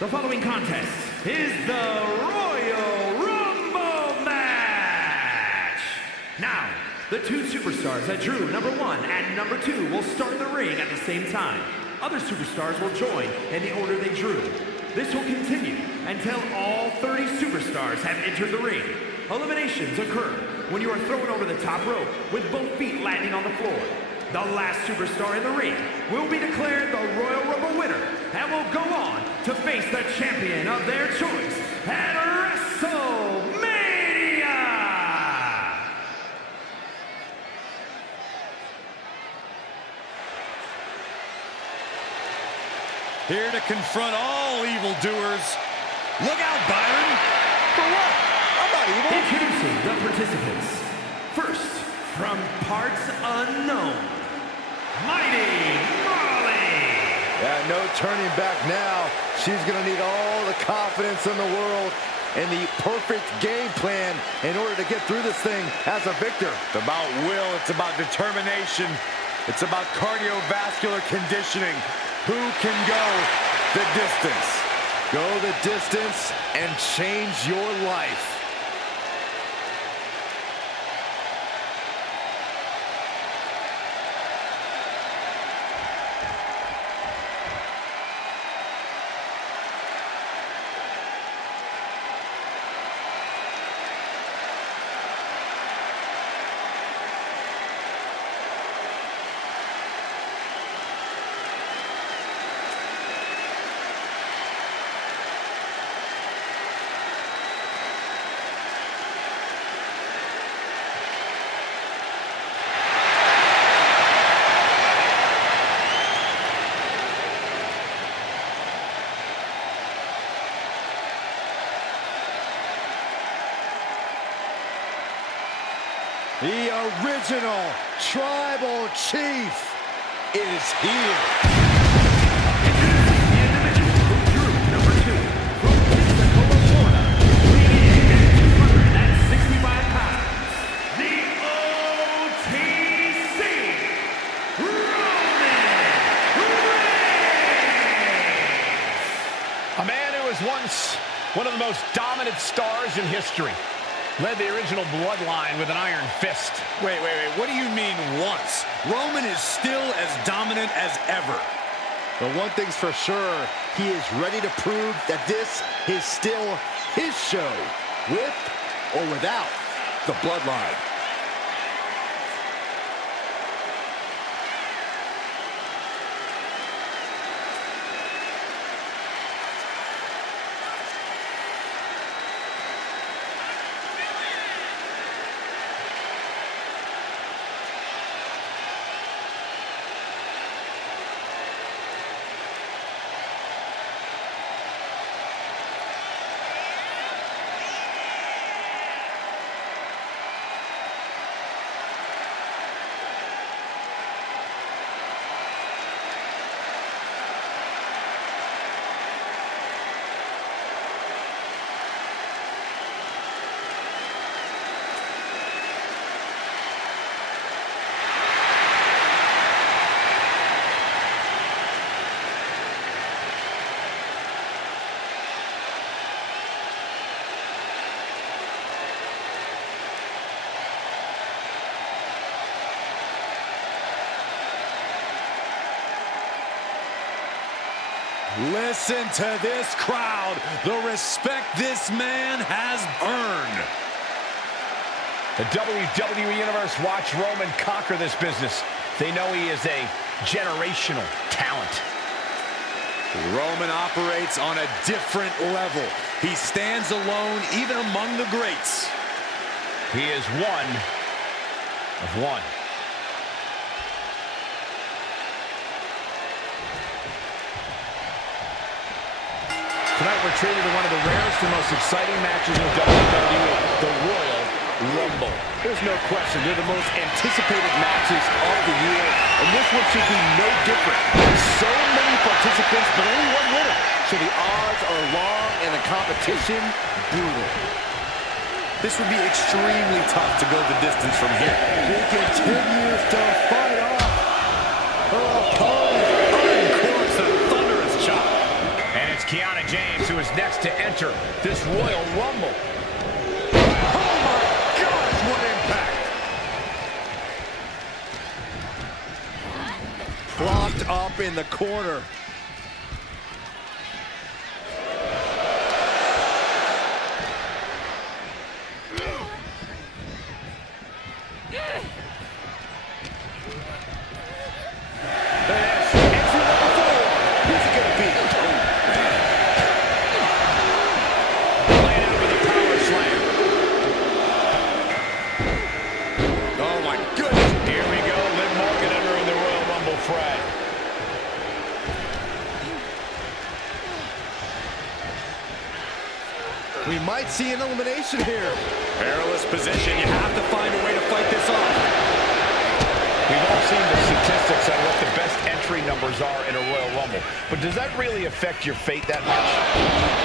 The following contest is the Royal Rumble match. Now, the two superstars that drew number 1 and number 2 will start the ring at the same time. Other superstars will join in the order they drew. This will continue until all 30 superstars have entered the ring. Eliminations occur when you are thrown over the top rope with both feet landing on the floor. The last superstar in the ring will be declared the Royal Rumble winner and will go on to face the champion of their choice at WrestleMania! Here to confront all evildoers. Look out, Byron! For what? I'm not evil! Introducing the participants. First, from parts unknown, Mighty Molly! Yeah, no turning back now. She's gonna need all the confidence in the world and the perfect game plan in order to get through this thing as a victor. It's about will, it's about determination, it's about cardiovascular conditioning. Who can go the distance? Go the distance and change your life. The original Tribal Chief is here. The individual who drew number 2 from Pensacola, Florida, weighing in at 265 pounds, the OTC, Roman Reigns! A man who was once one of the most dominant stars in history. Led the original bloodline with an iron fist. Wait, what do you mean once? Roman is still as dominant as ever. But one thing's for sure, he is ready to prove that this is still his show, with or without the bloodline. Listen to this crowd, the respect this man has earned. The WWE Universe watched Roman conquer this business. They know he is a generational talent. Roman operates on a different level. He stands alone even among the greats. He is one of one. Tonight we're treated to one of the rarest and most exciting matches in WWE, the Royal Rumble. There's no question, they're the most anticipated matches of the year, and this one should be no different. So many participants, but only one winner. So the odds are long and the competition brutal. This would be extremely tough to go the distance from here. He continues to fight off her opponent. Of course, a thunderous chop. And it's Kiana James is next to enter this Royal Rumble. Oh my gosh, what impact! Propped up in the corner. We might see an elimination here. Perilous position. You have to find a way to fight this off. We've all seen the statistics on what the best entry numbers are in a Royal Rumble. But does that really affect your fate that much?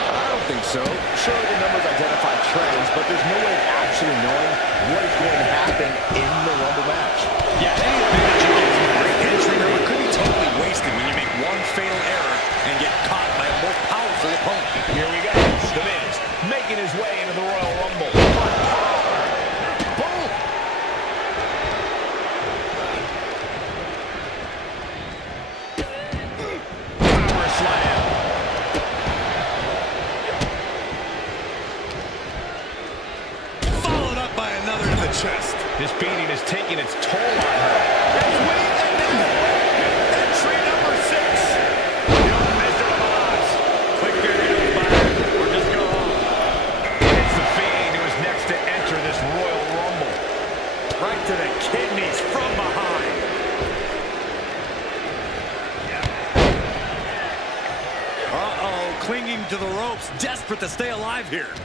I don't think so. Sure, the numbers identify trends, but there's no way of actually knowing what is going to happen in the Rumble match. Yeah, any advantage you get from a great entry number could be totally wasted when you make one fatal error and get caught by a more powerful opponent. Here we go. The Miz making his way into the Royal Rumble. Boom! Power slam. Followed up by another to the chest. This beating is taking its toll on her. Entry number 6. Young Mr. Boss. Click your heels, Byron, or just go home. It's the Fiend who is next to enter this Royal Rumble. Right to the kidneys from behind. Uh-oh, clinging to the ropes, desperate to stay alive here.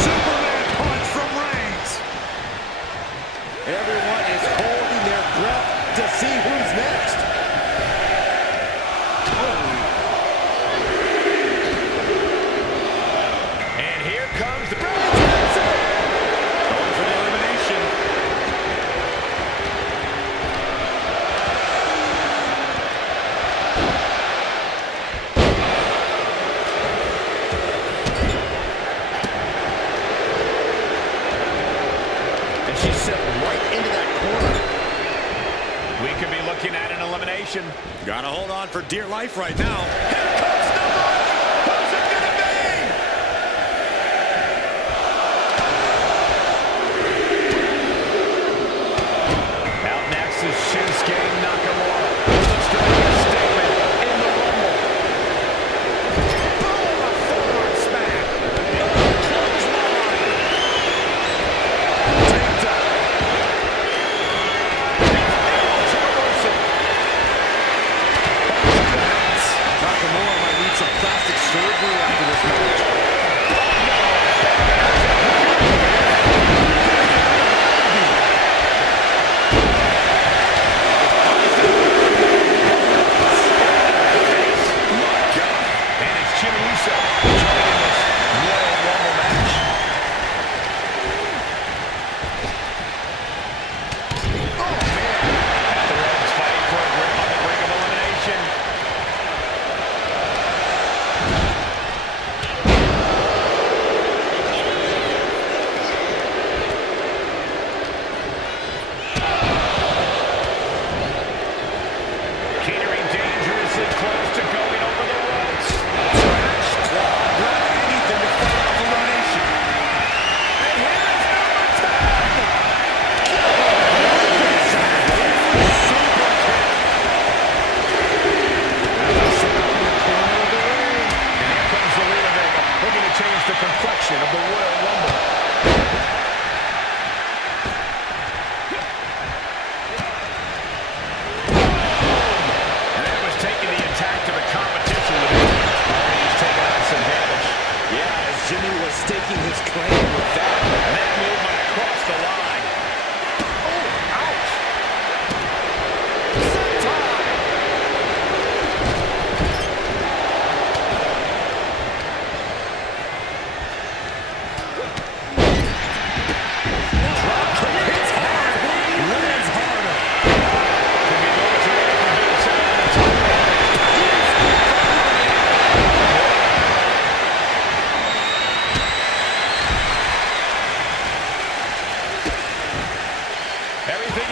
Superman punch from Reigns. Everyone is holding their breath to see who's next. And here comes the Going for the elimination. And she's set right into that corner. We could be looking at an elimination. Gotta hold on for dear life right now. Here comes number 8. Who's it gonna be? Out next is Shinsuke Nakamura. Looks to make a statement in the Rumble. Boom! A forward smack. Clothesline. Taped up. Nakamura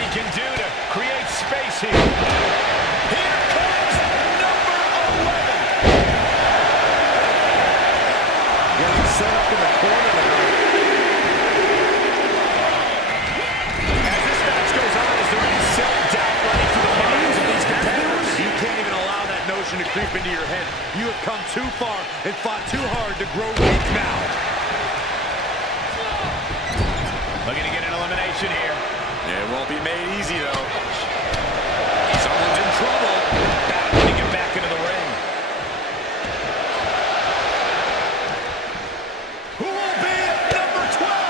he can do to create space here. Here comes number 11. Getting set up in the corner now. As this match goes on, is there any self-doubt running through the minds of these competitors? You can't even allow that notion to creep into your head. You have come too far and fought too hard to grow weak now. Looking to get an elimination here. It won't be made easy, though. Someone's in trouble. Battling to get back into the ring. Who will be number 12?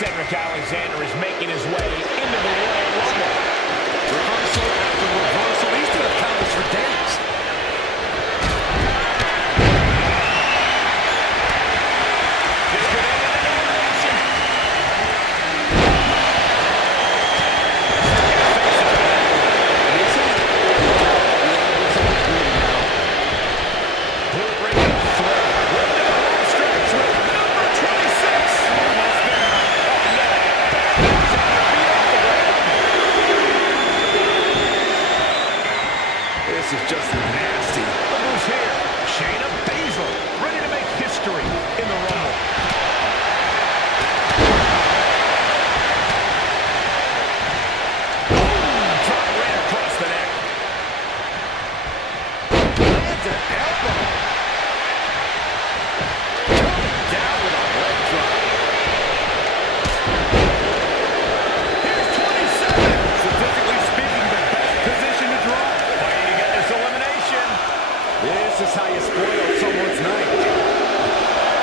Cedric Alexander is making his way into the Royal Rumble. Reversal after reversal. These two have counters for days. This could end in elimination. Blue bringing the threat. With the home stretch with number 26. Almost there. Oh, no. Alexander beat off the ground. This is just nasty. Look who's here. Shayna Baszler, ready to make history in the Rumble. Drop right across the neck. Lands an elbow. Coming down with a leg drop. Here's 27. Statistically speaking, the best position to draw. Fighting to get this elimination. This is how you spoil someone's night.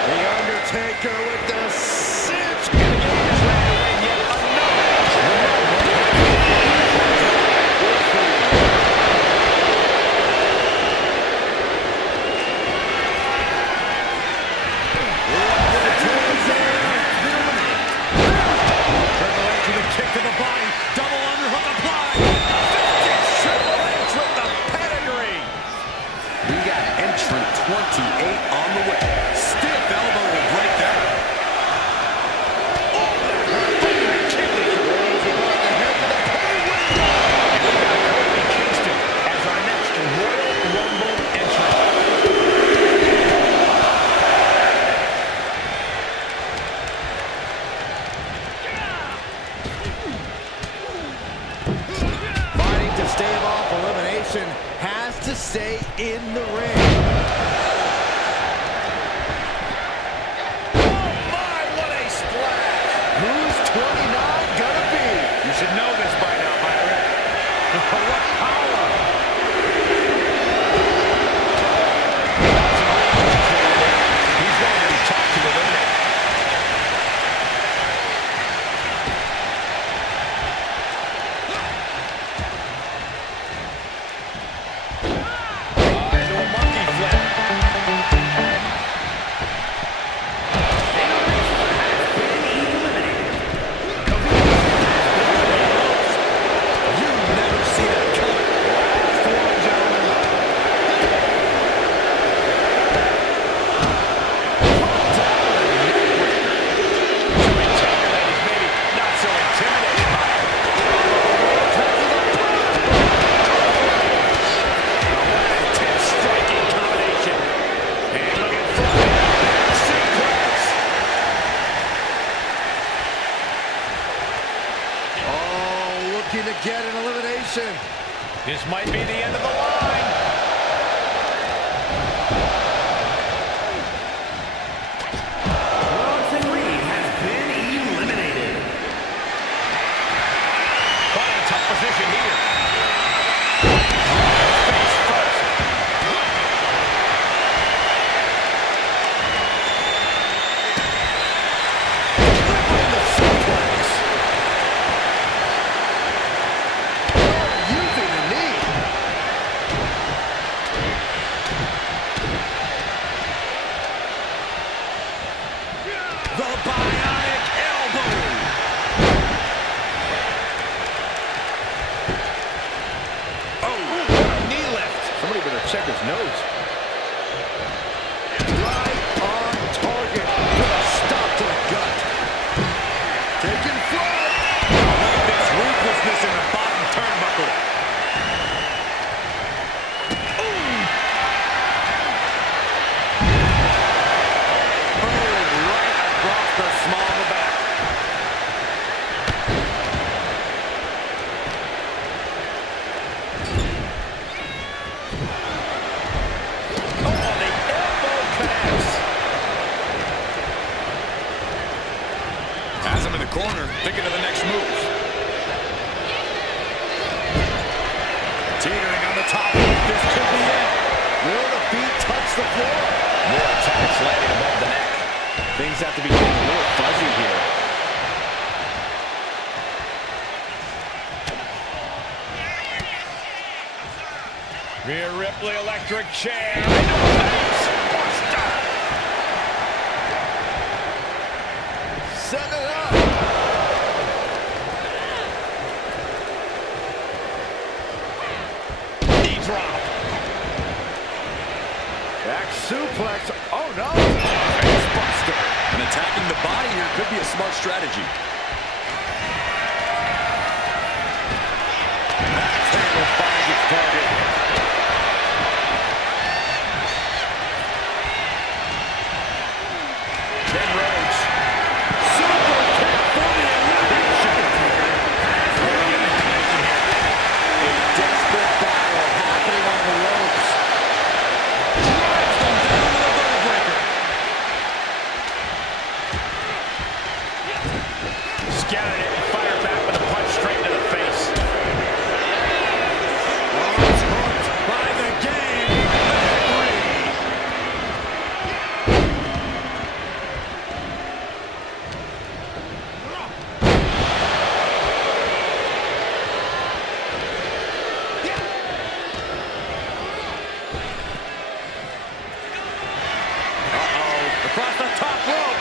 The Undertaker with the cinch. Gonna get his ready to win yet another. Triple H with a kick to the body. Double underhook applied. 50 Triple H with the pedigree. We got entrant 28 on the way. Stiff elbow will break that. And we got Kofi Kingston as our next Royal Rumble entrant. Fighting to stave off elimination, has to stay in the ring. Oh my, what a splash! Who's 29 gonna be? You should know this by now, Byron. What power! He's going to be tough to eliminate. Into a monkey flip. You never see that coming. Last one, gentlemen. Too intimidated, maybe not so intimidated by it. Intense striking combination. And looking for a suplex. Oh, looking to get an elimination. This might be the end of the line. Bronson Reed has been eliminated. Quite a tough position here. Face first. Delivering the suplex. Using the knee. The bionic elbow. Oh, what a knee lift. Somebody better check his nose. Right on target with a stop to the gut. Taking flight. This ruthlessness in the bottom turnbuckle. Hurling right across the small of the back. Oh, the elbow connects. Has him in the corner, thinking of the next move. Teetering on the top rope. This could be it. Will the feet touch the floor? More attacks landing above the neck. Things have to be getting a little fuzzy here. Rhea Ripley, electric chair. Into the face. Buster. Set it up. Knee drop. Back suplex. Oh no. Face buster. And attacking the body here could be a smart strategy. Tangle finds its target. Then Rhodes. Super kick for the elimination. A desperate battle happening on the ropes. Drives them down to the bone breaker. Scouted it and fired back with a punch straight to the face. Arms hooked by the game referee. Across the top rope.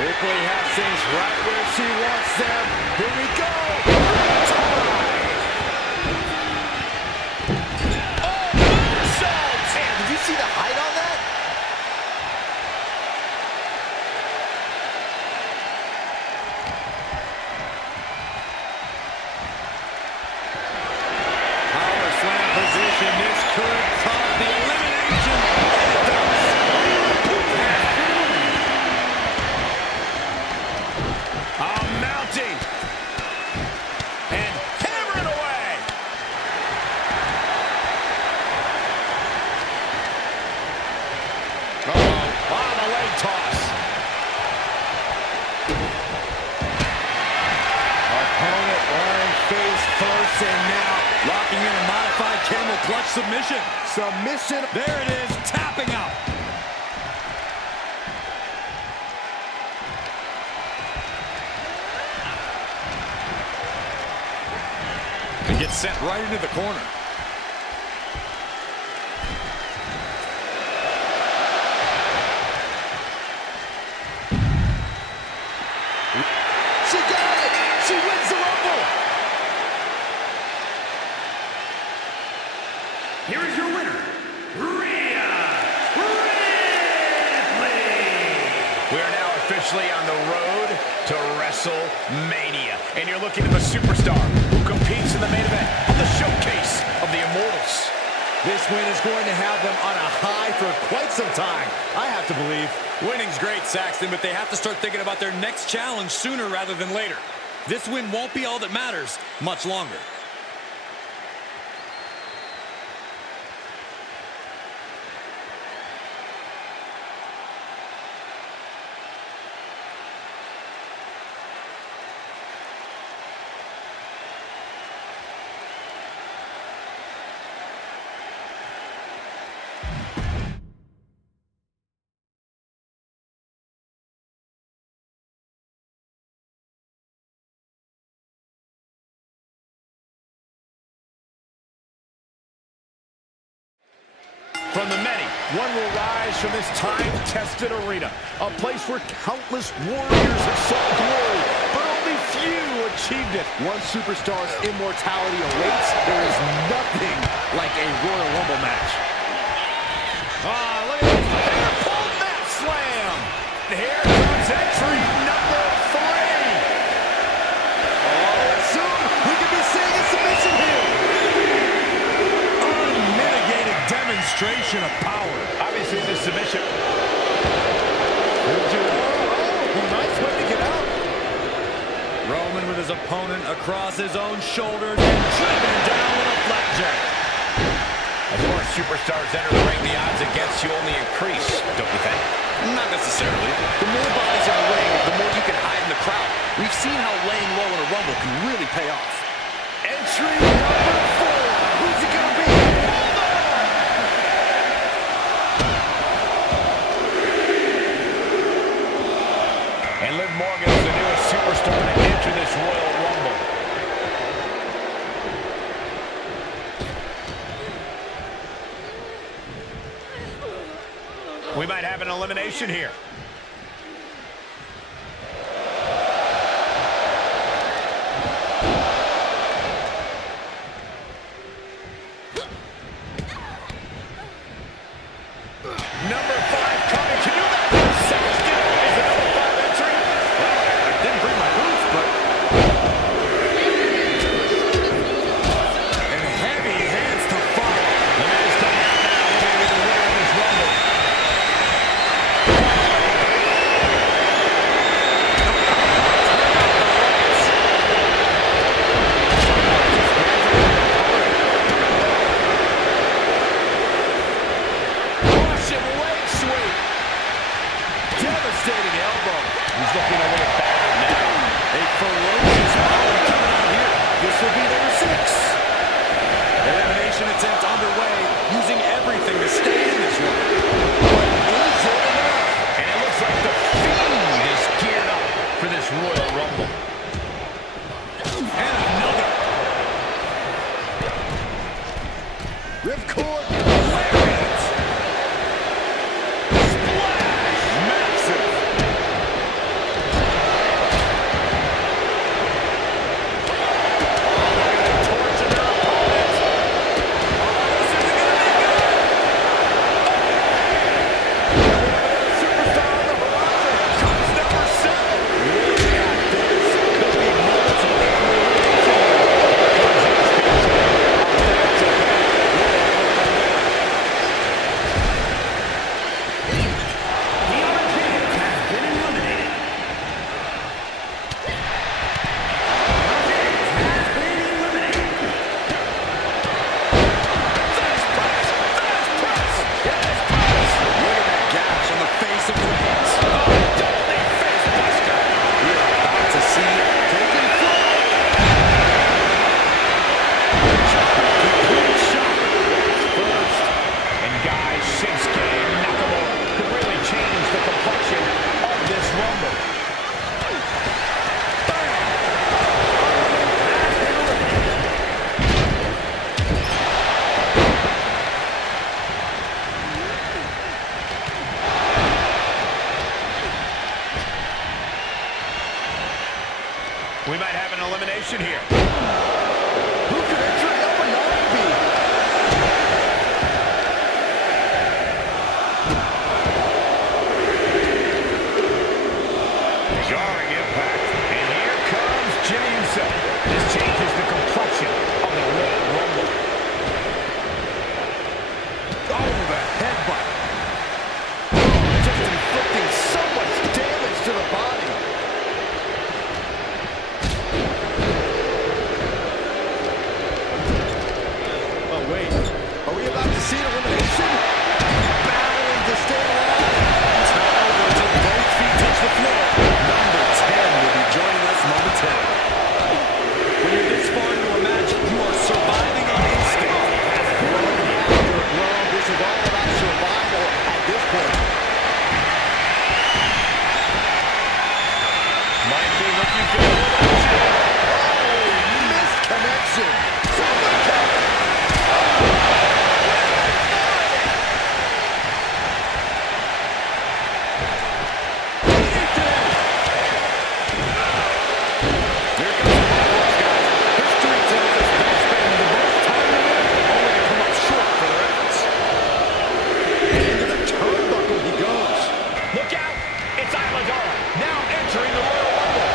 Ripley has things right where she wants them. Here we go. Man, did you see the height on that? Power slam position. This could cause the elimination. It does. Mounting. And hammering away. Uh-oh. On the leg toss. Opponent lying face first, and now Locking in a modified camel clutch submission. submission. There it is, tapping out. And gets sent right into the corner. She got it. She wins the Rumble. Here is your winner, Rhea Ripley. We are now officially on the road to WrestleMania. And you're looking at the superstar who competes in the main event of the showcase of the Immortals. This win is going to have them on a high for quite some time, I have to believe. Winning's great, Saxton, but they have to start thinking about their next challenge sooner rather than later. This win won't be all that matters much longer. From the many, one will rise from this time-tested arena, a place where countless warriors have sought glory, but only few achieved it. One superstar's immortality awaits. There is nothing like a Royal Rumble match. Ah, look at this hair pull mat slam. Here comes entry number 3. Oh, soon we could be seeing a submission here. Unmitigated demonstration of power. Obviously, the submission. Nice way to get out. Roman with his opponent across his own shoulders and driven down with a flapjack. As more superstars enter the ring, the odds against you only increase, don't you think? Not necessarily. The more bodies in the ring, the more you can hide in the crowd. We've seen how laying low in a Rumble can really pay off. Entry number 4. Who's it gonna be? And Liv Morgan is the newest superstar to enter this Royal Rumble. elimination here. Number 5 coming. Can you imagine seconds get away as the number 5 entry? Well, I didn't bring my boots, but... And heavy hands to follow. The man is coming out now, looking to be the winner of this Rumble. Russian leg sweep. Devastating elbow. He's looking a little battered now. A ferocious power coming out here. This will be number 6. Elimination attempt underway, using everything to stay in this one. Is it enough? And it looks like the Fiend is geared up for this Royal Rumble. And another. Ripcord. Lariat. Splash. Massive. Torching their opponent. This isn't gonna be good. Superstar on the horizon. Comes number 7. Look at this. Could be moments of elimination. The other champ has been eliminated. Has been eliminated. Fast press. Fast press. Yes, press. Look at that gash on the face of Reigns. Deadly face buster. We're about to see it taking flight. Complete shot. First. And guys, Shinsuke Nakamura could really change the complexion of this Rumble. We might have an elimination here. Who could entry number 9 be? Jarring impact. And here comes Jimmy himself. This changes the complexion of the Royal Rumble. Oh, the headbutt. Just inflicting so much damage to the body. Oh, wait. Are we about to see an elimination? Battling to stay alive. It's not over until both feet touch the floor. Number 10 will be joining us momentarily. When you're this far into a match, you are surviving on instinct. Well, this is all about survival at this point. Might be looking for the elimination. Oh, missed connection. Super kick. Here comes the Bulldogs, guys. History tells us they spend the most time in it, only to come up short for their efforts. And into the turnbuckle he goes. Look out! It's Islandora, now entering the Royal Rumble.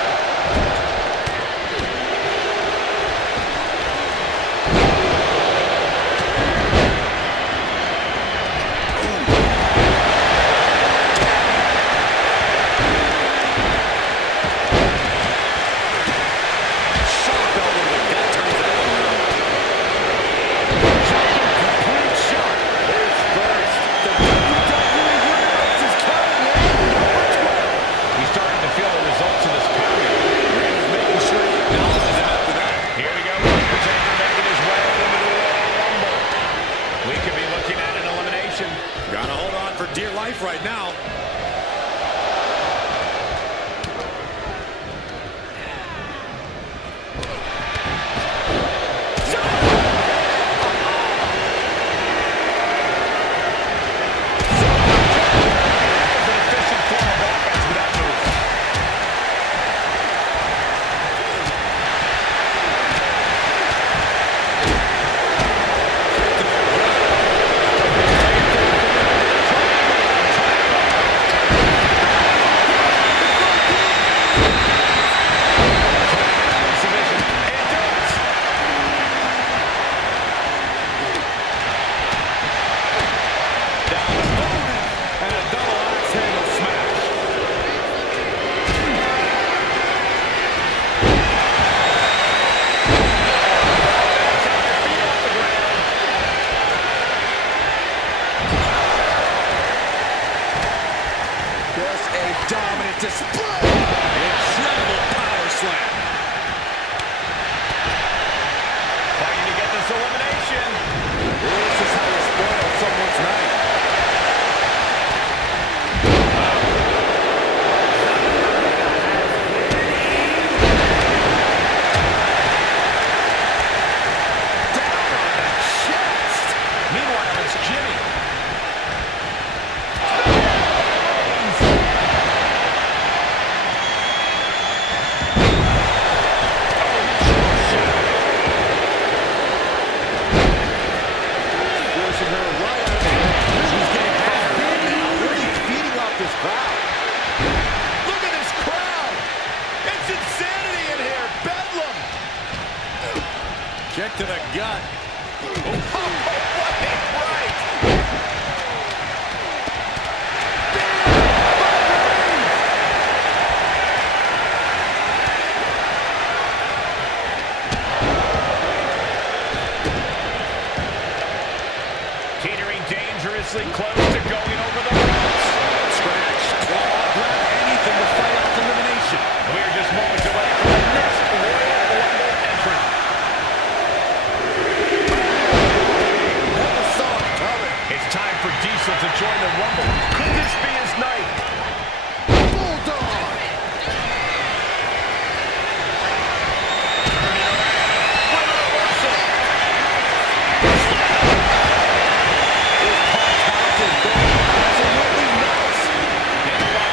a dominant display. Incredible power slam. Fighting to get this elimination. This is how you spoil someone's night. Down on the chest. Meanwhile, it's Jimmy. Forcing her right out of the ring. She's getting fired up now, really feeding off this crowd. Look at this crowd. It's insanity in here. Bedlam. Kick to the gut. Oh, what a right. Teetering dangerously close to going over the ropes. Scratch, claw, grab anything to fight off elimination. We're just moments away from the next Royal Rumble entrant. Never saw it coming. It's time for Diesel to join the Rumble. Could this be his night? Bulldog.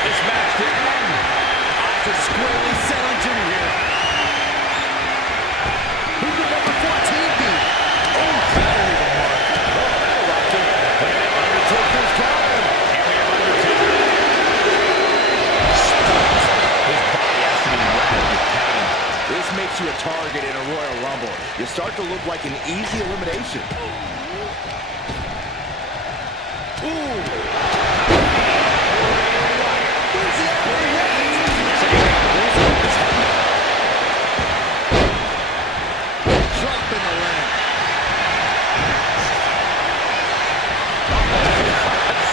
This match to end. Odds are squarely set on Jimmy here. Who could number 14 be? Oh, that'll leave a mark. Oh, that'll rock him. Undertaker's coming. Here we have Undertaker. Stunned. His body has to be racked with pain. This makes you a target in a Royal Rumble. You start to look like an easy elimination. Drop in the ring.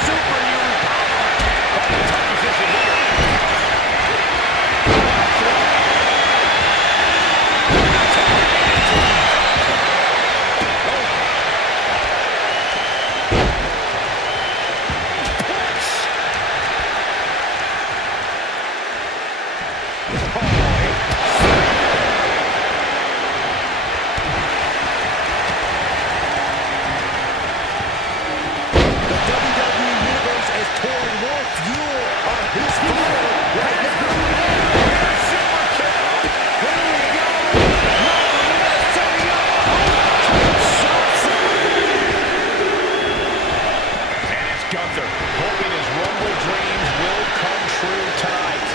Superhuman power. Quite a tough position here. The WWE Universe is pouring more fuel on his fire right now. Super kick. Here we go. Setting up. Shots. And it's Gunther, hoping his Rumble dreams will come true tonight.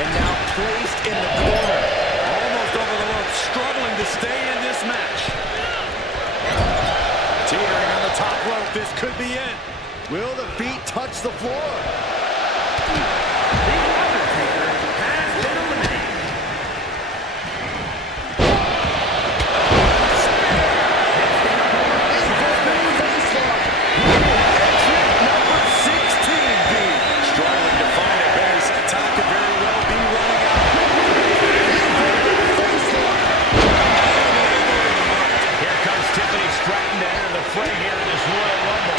And now placed in the corner. Almost over the rope, struggling to stay in this match. Teetering on the top rope, this could be it. Will the feet touch the floor? The Undertaker has been eliminated. Number 16 beat. Struggling to find a base. Time could very well be running out. Here comes Tiffany Stratton to enter the fray here in this Royal Rumble.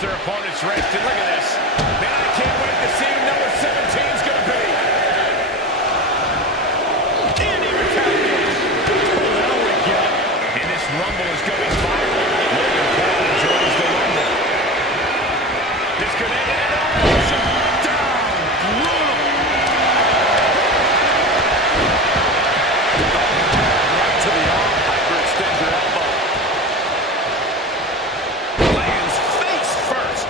Their opponent's wrist, and look at this. Man, I can't wait to see who number 17's going to be. And he retaliates. Well, we go. And this Rumble is going viral. Logan Paul joins the Rumble. This could end in an elimination. Down. Brutal. Right to the arm. Hyperextend your elbow. Lands face first.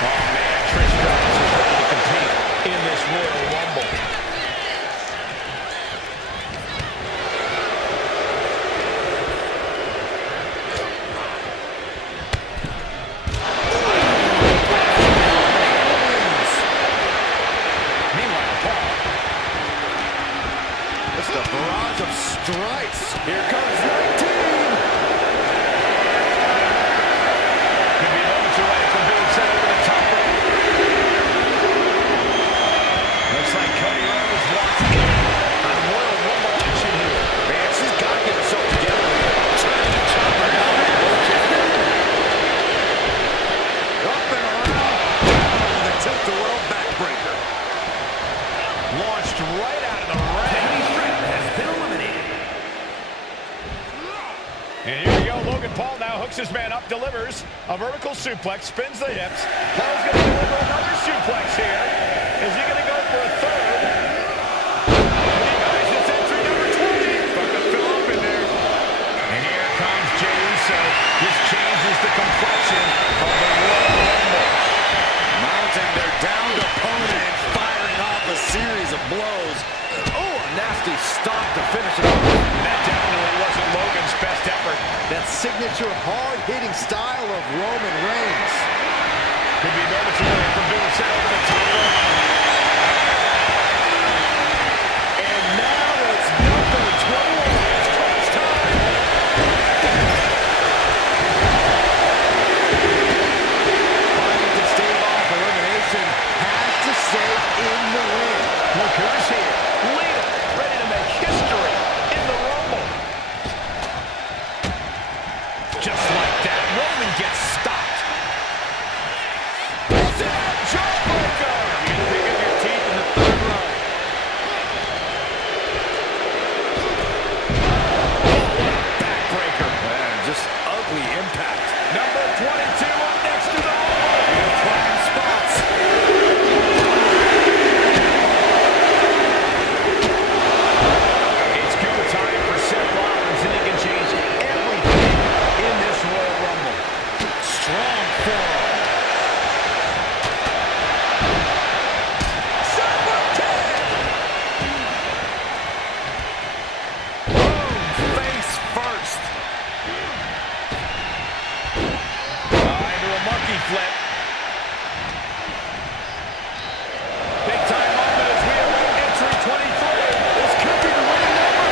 Oh, man, Trish Stratus is ready to compete in this Royal Rumble. Meanwhile, Paul. Just a barrage of strikes. Here comes 19. Could be moments away from being sent over the top rope. Looks like Cody Rhodes wants in on Royal Rumble action here. Man, she's got to get herself together. Trying to chop her down and work it. Up and around. Oh, they took the world backbreaker. Launched right out of the ring. Tony's friend has been eliminated. And here we go. Logan Paul now hooks his man up, delivers a vertical suplex, spins the hips. Paul's going to deliver another suplex here. Is he going to go for a third? And he buys this entry number 20. Starting to fill up in there. And here comes Jey Uso. This changes the complexion of the Royal Rumble. Mounting their downed opponent and firing off a series of blows. Oh, a nasty stop to finish it off. That definitely wasn't Logan's best effort. That signature hard-hitting style of Roman Reigns. Could be moments away from being sent over the top rope. And now it's number 21. It's crunch time. Fighting to stave off elimination has to stay in the ring. Look who's here. Lita, ready to make history in the Rumble. Just like that, Roman gets stopped. Jawbreaker! You can pick up your teeth in the third row. Oh, what a backbreaker. Man, just ugly impact. Number 22 up next to the Rumble. Prime spots. It's go time for Seth Rollins, and he can change everything in this Royal Rumble. Strong forearm. Boom, face first. Into a monkey flip. Big time moment as we await entry 23. This could be the winning number.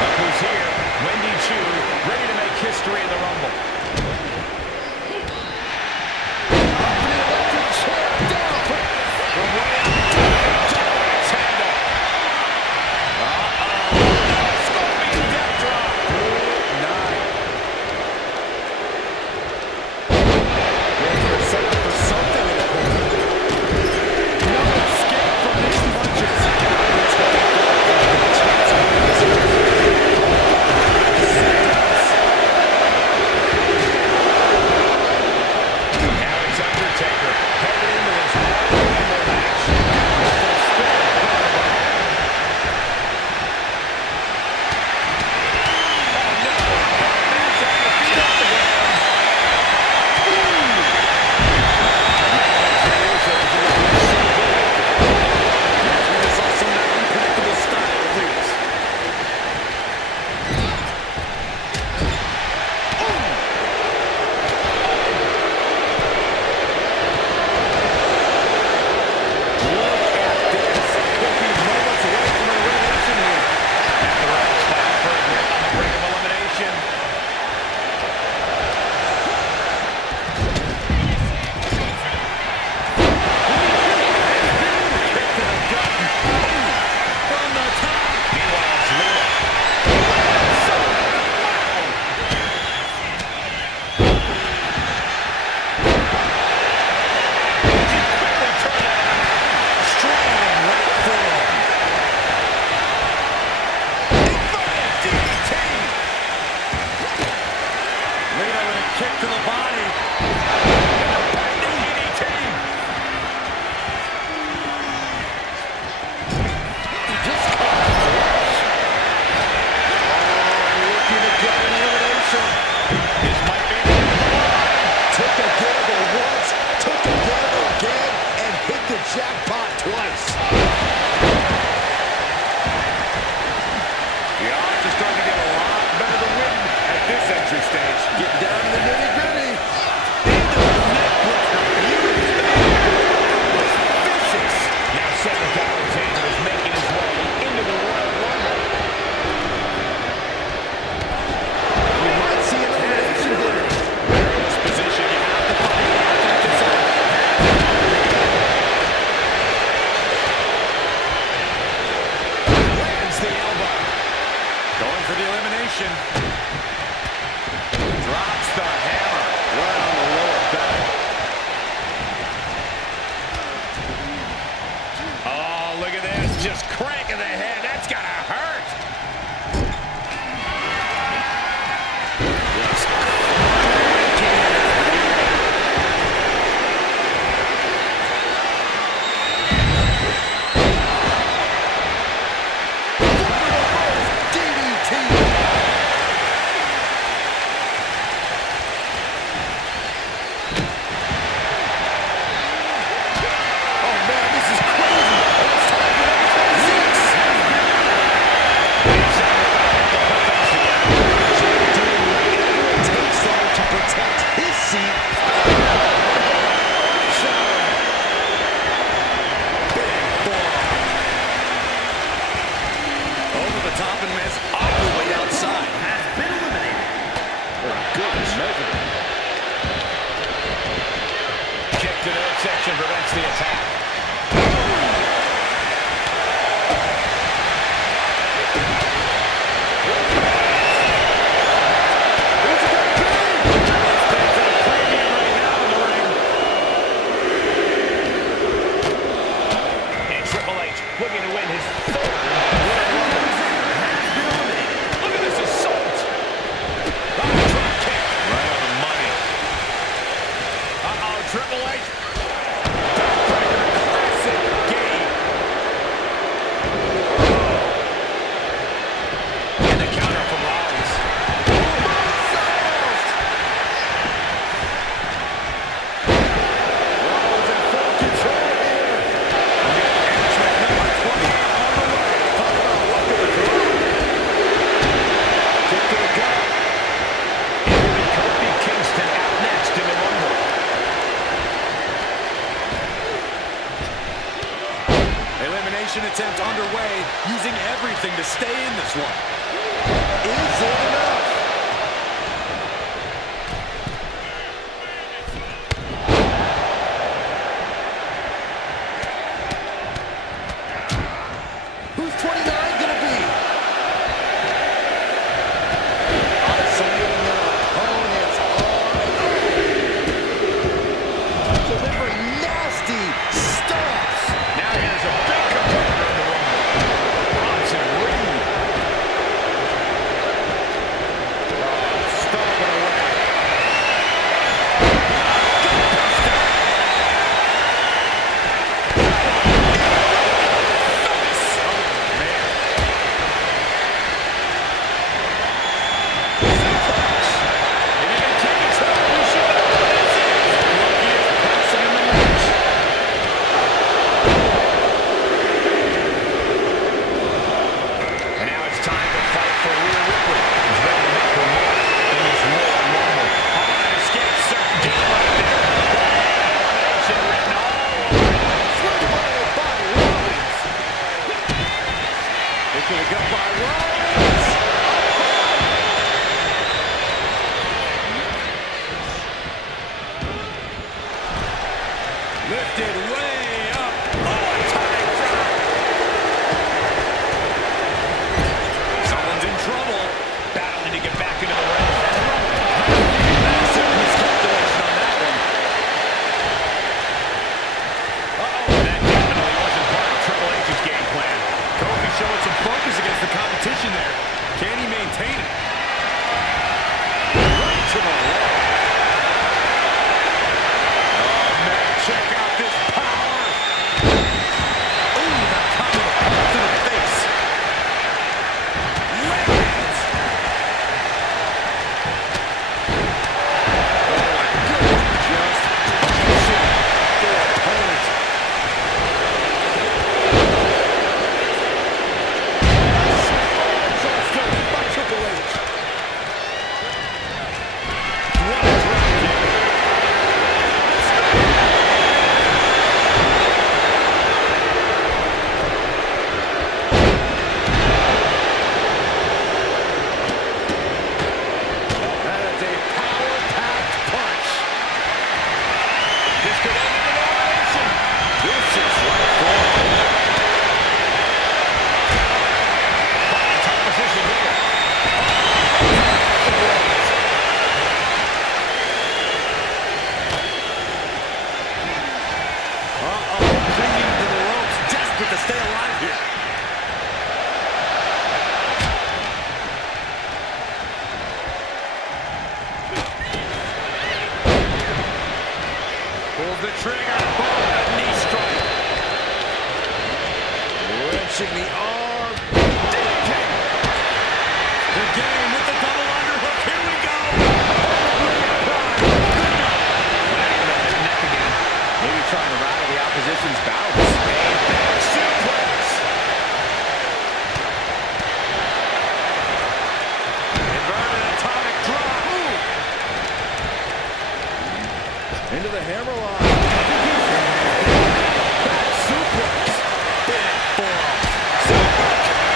Look who's here. Wendy Choo, ready to make history in the Rumble. From way out top, it's handle. Scorpion death drop. They're set up for something in the corner. No escape from these punches. Now it's Undertaker headed into this Royal Rumble match. Get an elimination. Just cranking the head. That's gotta hurt. Just Section prevents the attack. And Triple H looking to win his third. Look at this assault. Drop kick. Right on the money. Uh-oh, Triple H. Attempt underway, using everything to stay in this one. Is it enough? Who's 29 gonna be? Isolating their opponents. Delivering nasty stomps. Now here's a big competitor in the Rumble. Bronson Reed. the trigger. Boom, a knee strike. Wrenching the arm. DDT. The game with the double underhook. Here we go. Neck again. Maybe trying to rattle the opposition's balance. Back suplex. Inverted atomic drop. Into the hammerlock. Back suplex. Big forearm. Super kick.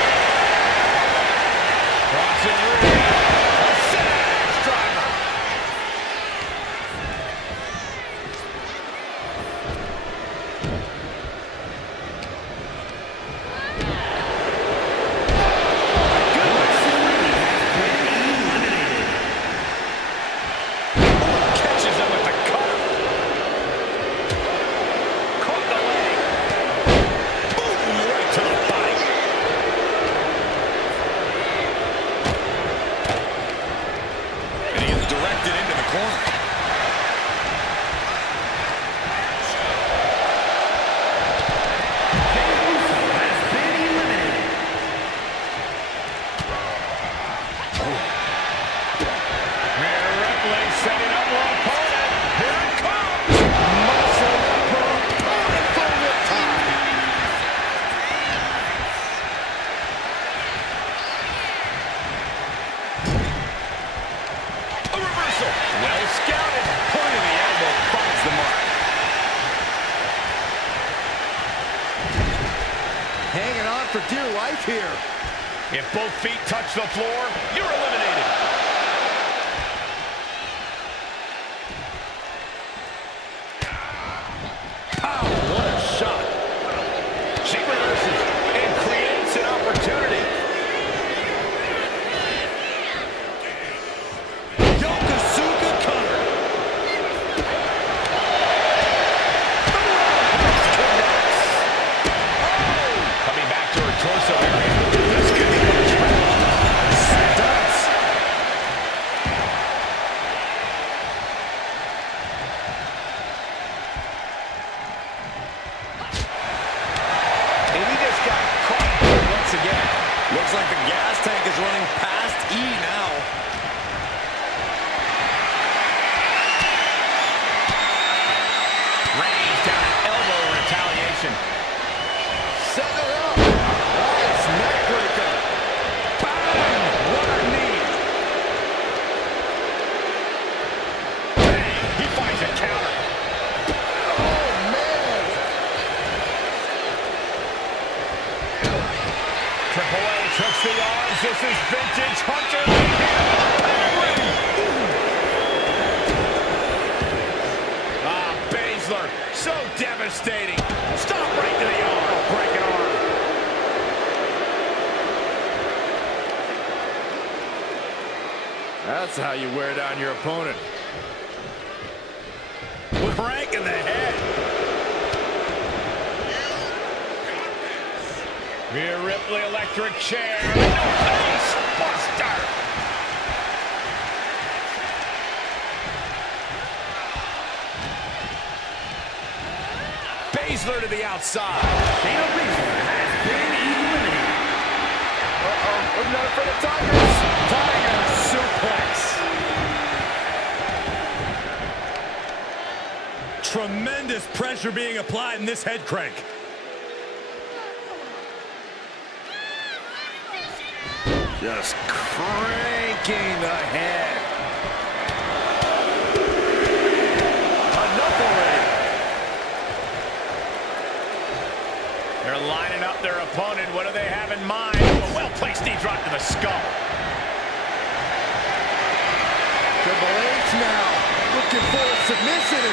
Crossing ring. A smash driver. Catches him with the cutter. Caught the leg. Boom, right to the body. And he is directed into the corner. Rhea Ripley setting up her opponent. Here it comes. Muscle up her opponent for the time. A reversal. Well scouted. Point of the elbow finds the mark. Hanging on for dear life here. If both feet touch the floor, you're eliminated. Pow! What a shot. She reverses and creates an opportunity. Yokosuka cutter. Connects. Oh! Coming back to her torso area. This could be a trap. Does. And he just got caught once again. Looks like the gas tank is running past E now. Reigns down an elbow in retaliation. Set it up. Nice neck breaker. Bang! What a knee! Bang! He finds a counter. Oh, man. Triple H hooks the arms. This is vintage Hunter Lee here. Bang! Ah, Baszler, so devastating. Stop right to the arm. Break an arm. That's how you wear down your opponent. Crank in the head. Rhea Ripley, electric chair. Face buster. Baszler to the outside. Shayna Baszler has been eliminated. Uh-oh. I'm not afraid of tigers. Tiger suplex. Tremendous pressure being applied in this head crank. Just cranking the head. Enough already. They're lining up their opponent. What do they have in mind? A well-placed knee drop to the skull. Triple H now looking for a submission, an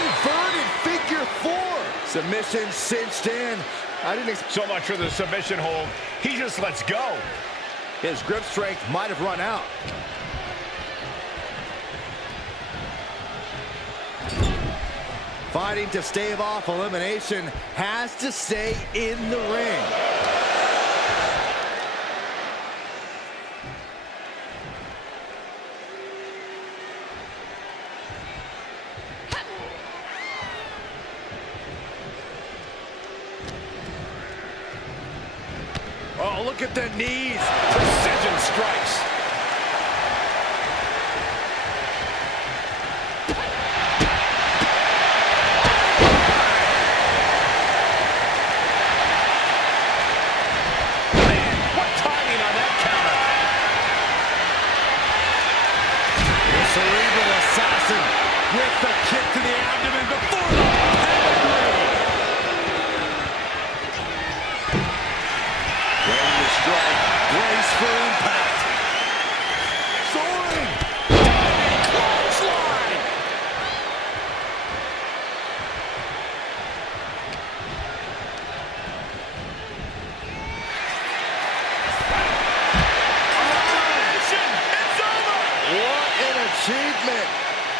inverted figure four. Submission cinched in. I didn't expect So much for the submission hold. He just lets go. his grip strength might have run out. Fighting to stave off elimination, has to stay in the ring. Look at the knees. Precision strikes. Man, what timing on that counter. The cerebral assassin with the kick to the abdomen before the pedigree. Ready to strike. Brace for impact. Soaring. Diving clothesline. It's over. What an achievement.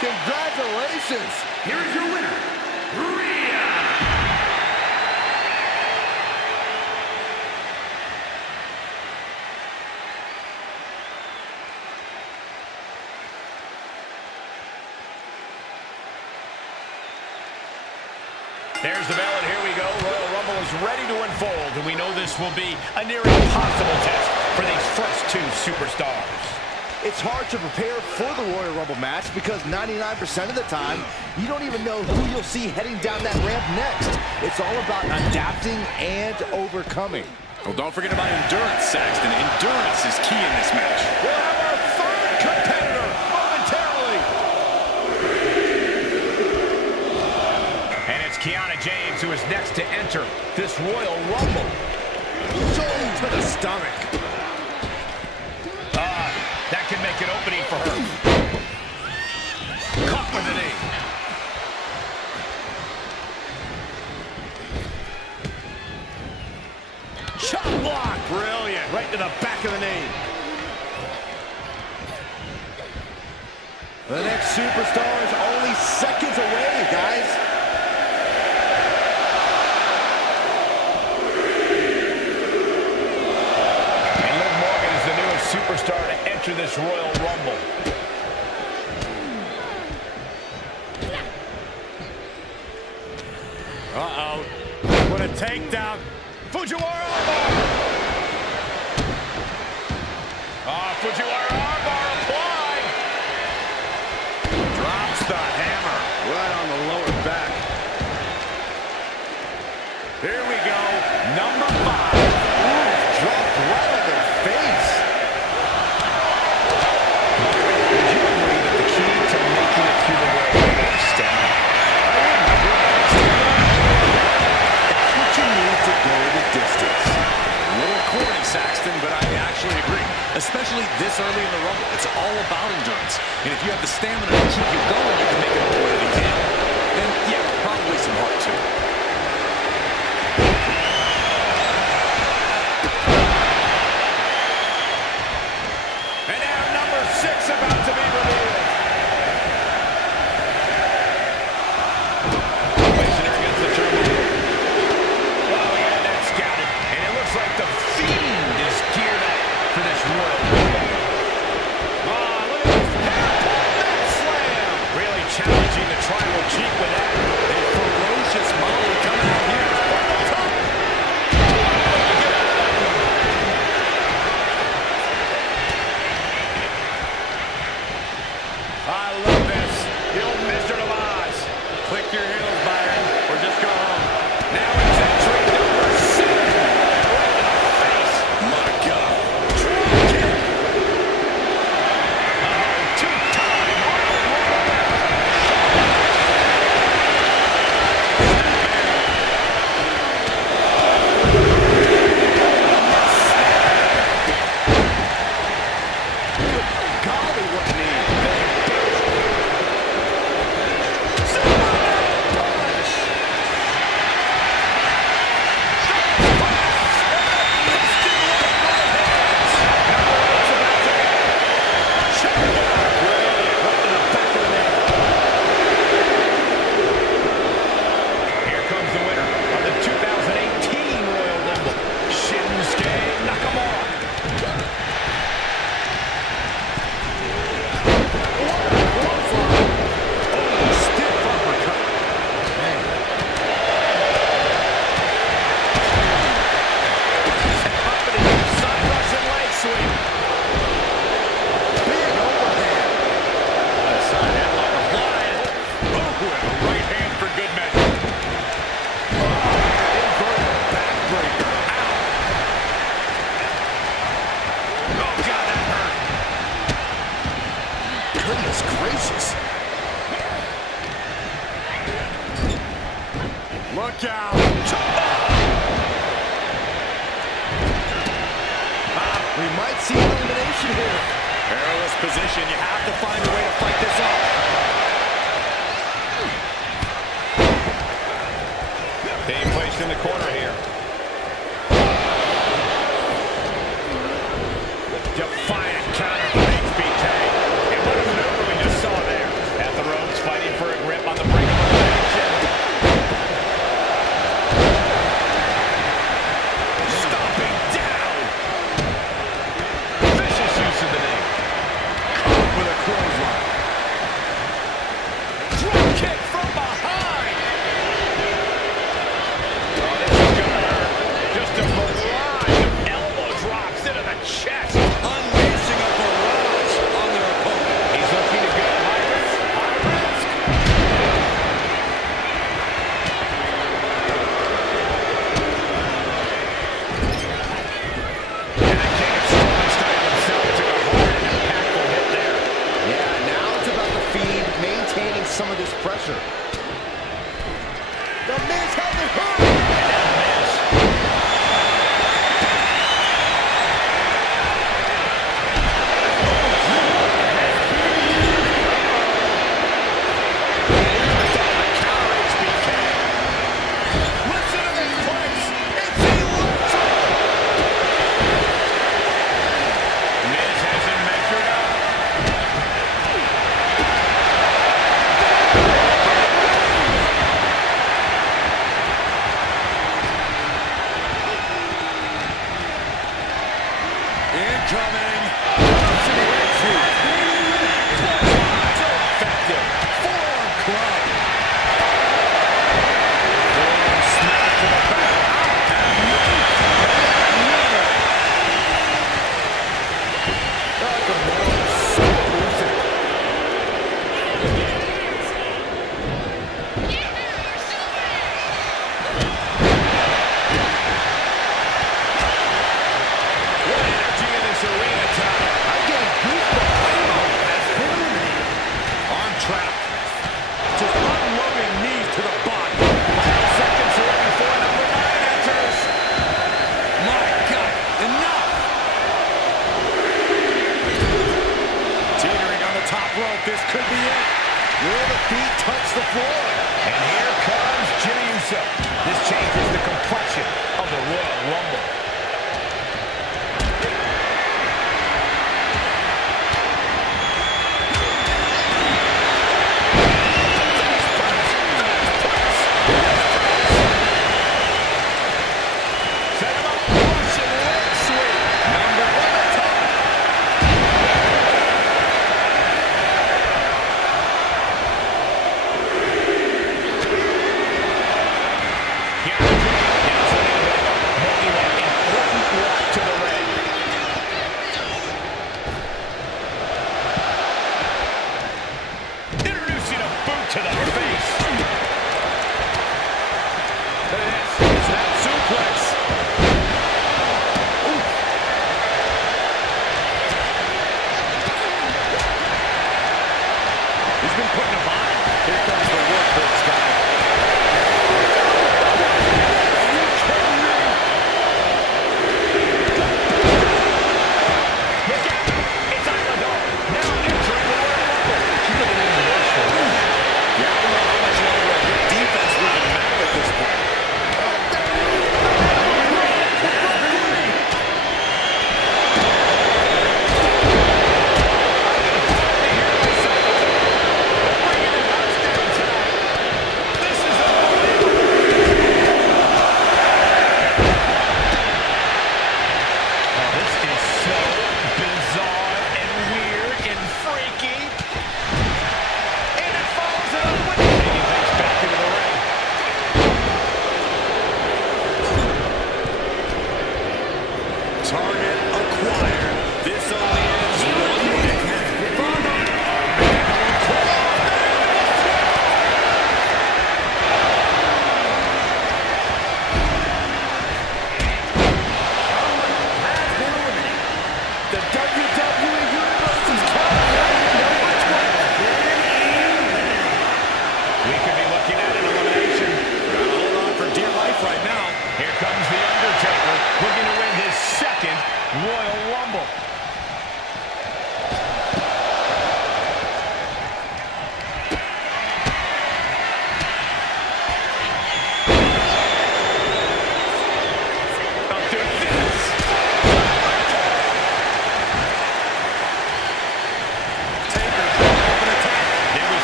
Congratulations. Here is your winner, Rhea. There's the bell, and here we go. Royal Rumble is ready to unfold, and we know this will be a near impossible test for these first two superstars. It's hard to prepare for the Royal Rumble match because 99% of the time, you don't even know who you'll see heading down that ramp next. It's all about adapting and overcoming. Well, don't forget about endurance, Saxton. Endurance is key in this match. We'll have our third competitor momentarily. And it's Kiana James who is next to enter this Royal Rumble. Joint to the stomach. That can make an opening for her. Caught with the knee. Shot block. Brilliant. Right to the back of the knee. The next superstar is only seconds away, guys. And Liv Morgan is the newest superstar to enter this Royal Rumble. Uh-oh. What a takedown. Fujiwara armbar. Fujiwara armbar applied. Drops the hammer. Right on the lower back. Here we go. Number 5. Dropped right on their face. Would you agree that the key to making it through the Royal Rumble is stamina? That's what you need to go the distance. A little corny, Saxton, but I actually agree. Especially this early in the Rumble. It's all about endurance. And if you have the stamina to keep you going, you can make it all the way to the end. And yeah, probably some heart too. And now number 6 about to be revealed. Placing her against the turnbuckle. Oh, he had that scouted. And it looks like the Fiend is geared up for this Royal Rumble. Oh, look at this. That slam. Really challenging the tribal chief with that. A ferocious Molly coming out here. I love this. The old Wizard of Oz. Click your heels, Byron, or just go home. Now it's entry number 7. Right to the face. My God. Drop kick. Two-time Royal Rumble match. Golly, what knee. Goodness gracious. Look out. We might see an elimination here. Perilous position. You have to find a way to fight this off. Being placed in the corner here. Defiant counter from HBK. And what a maneuver we just saw there. At the ropes, fighting for a grip on the brink of elimination. Stomping down. Vicious use of the knee. Caught with a clothesline. Drop kick from behind. Oh, this is gonna hurt. Just a barrage of elbow drops into the chest. Unleashing a barrage on their opponent. He's looking to go high risk. High risk. And the King of Strong Style himself took a hard and impactful hit there. Yeah, now it's about the Fiend maintaining some of this pressure. The Miz has it hurt. Listen to this place. It's electric. Miz has him measured up. Incoming. So effective. Forearm club. Forearm smack to the back. What energy in this arena tonight. I'm getting goosebumps. Arm trap. Just unloading knees to the body. 5 seconds here before number 9 enters. My God, enough! Teetering on the top rope. This could be it. Will the feet touch the floor? And here comes Jimmy Uso. This changes the complexion of the Royal Rumble. Set him up. Russian leg sweep. Number 1 attack. Introducing a boot to the face. Look at this. Snap suplex. He's been putting him on. Here comes the workhorse guy. Look out! It's Islandor. Now entering the Royal Rumble. Keep it in the rush for him. Yeah, I don't know how much longer a good defense will even matter at this point. Bring it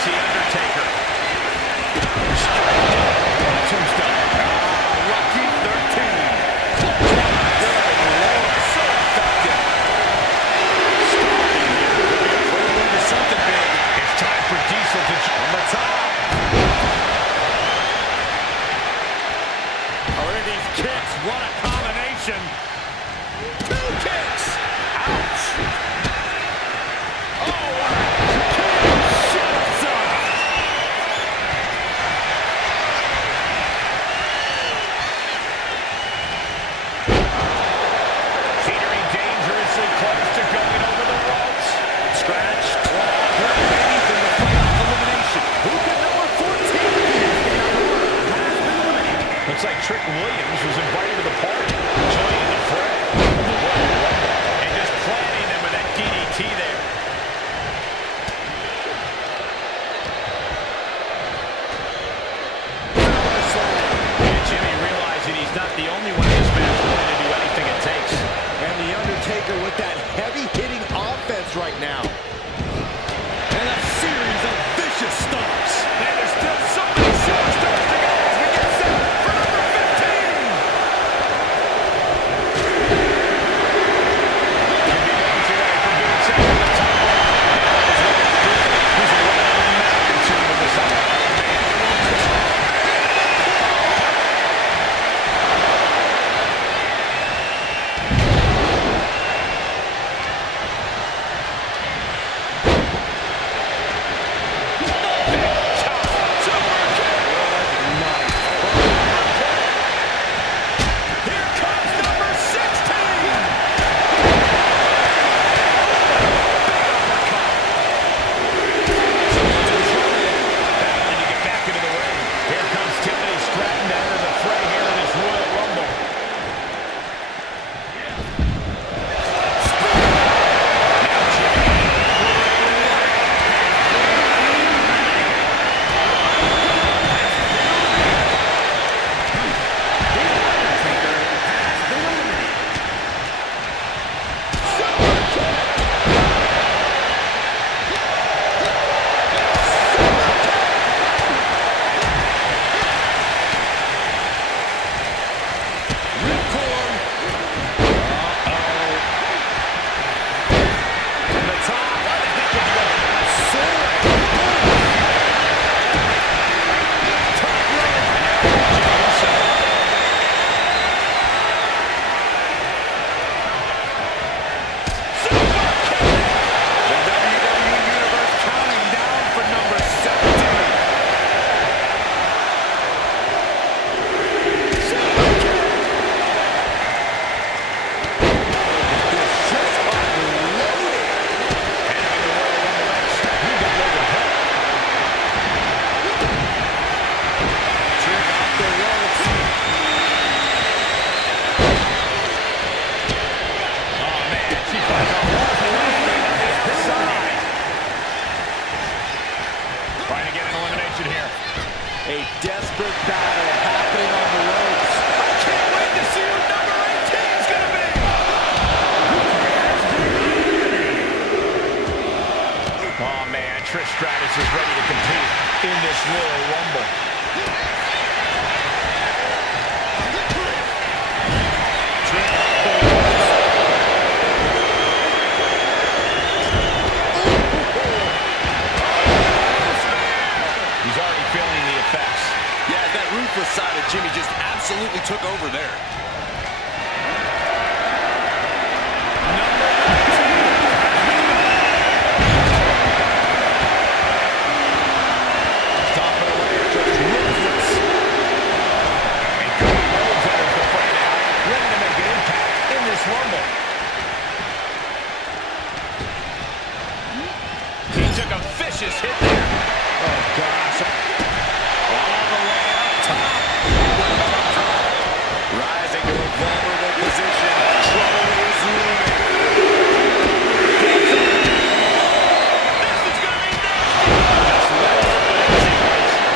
the Undertaker. Straight down on a tombstone. Lucky 13. Good Lord, so effective. Stopping here. Could be a prelude to something big. It's time for Diesel to on the top. Oh, look at these kicks. What a combination. 2 kicks. Ouch. Oh, what a Kinshasa. Teetering dangerously close to going over the ropes. Scratch, claw, anything to fight off elimination. Who could number 14? Looks like Trick Williams was invited to the party, joining the fray of the Royal Rumble, and just planting them with that DDT there. And Jimmy realizing he's not the only one in this match willing to do anything it takes. And The Undertaker with that heavy-hitting offense right now. And a series of vicious stomps. And there's still so many superstars to go as we get set for number 15. Can be known today for being second at the top. He's a magnitude of this hour. Here comes number 16. Battling to get back into the ring. Here comes Tiffany Stratton to enter the fray here in this Royal Rumble. Now Jimmy. From the top. Why the heck did you go? Top rope. Jimmy Uso. Super kick. The WWE Universe counting down for number 17. Super kick. Just unloaded. Entering the Royal Rumble match, we got Logan Paul. Trick off the ropes. Oh man, she finds a horrible opening on the outside. Trying to get an elimination here. A desperate battle happening on the ropes. I can't wait to see who number 18 is going to be. Oh man, Trish Stratus is ready to compete in this Royal Rumble. He's already feeling the effects. Yeah, that ruthless side of Jimmy just absolutely took over there. Stomping away, just ruthless. And Cody Rhodes enters the fray now, ready to make an impact in this Rumble. He took a vicious hit there. Oh, gosh. All the way up top. Rising to a vulnerable position. Trouble is looming. This is going to be nasty. Just let it ride.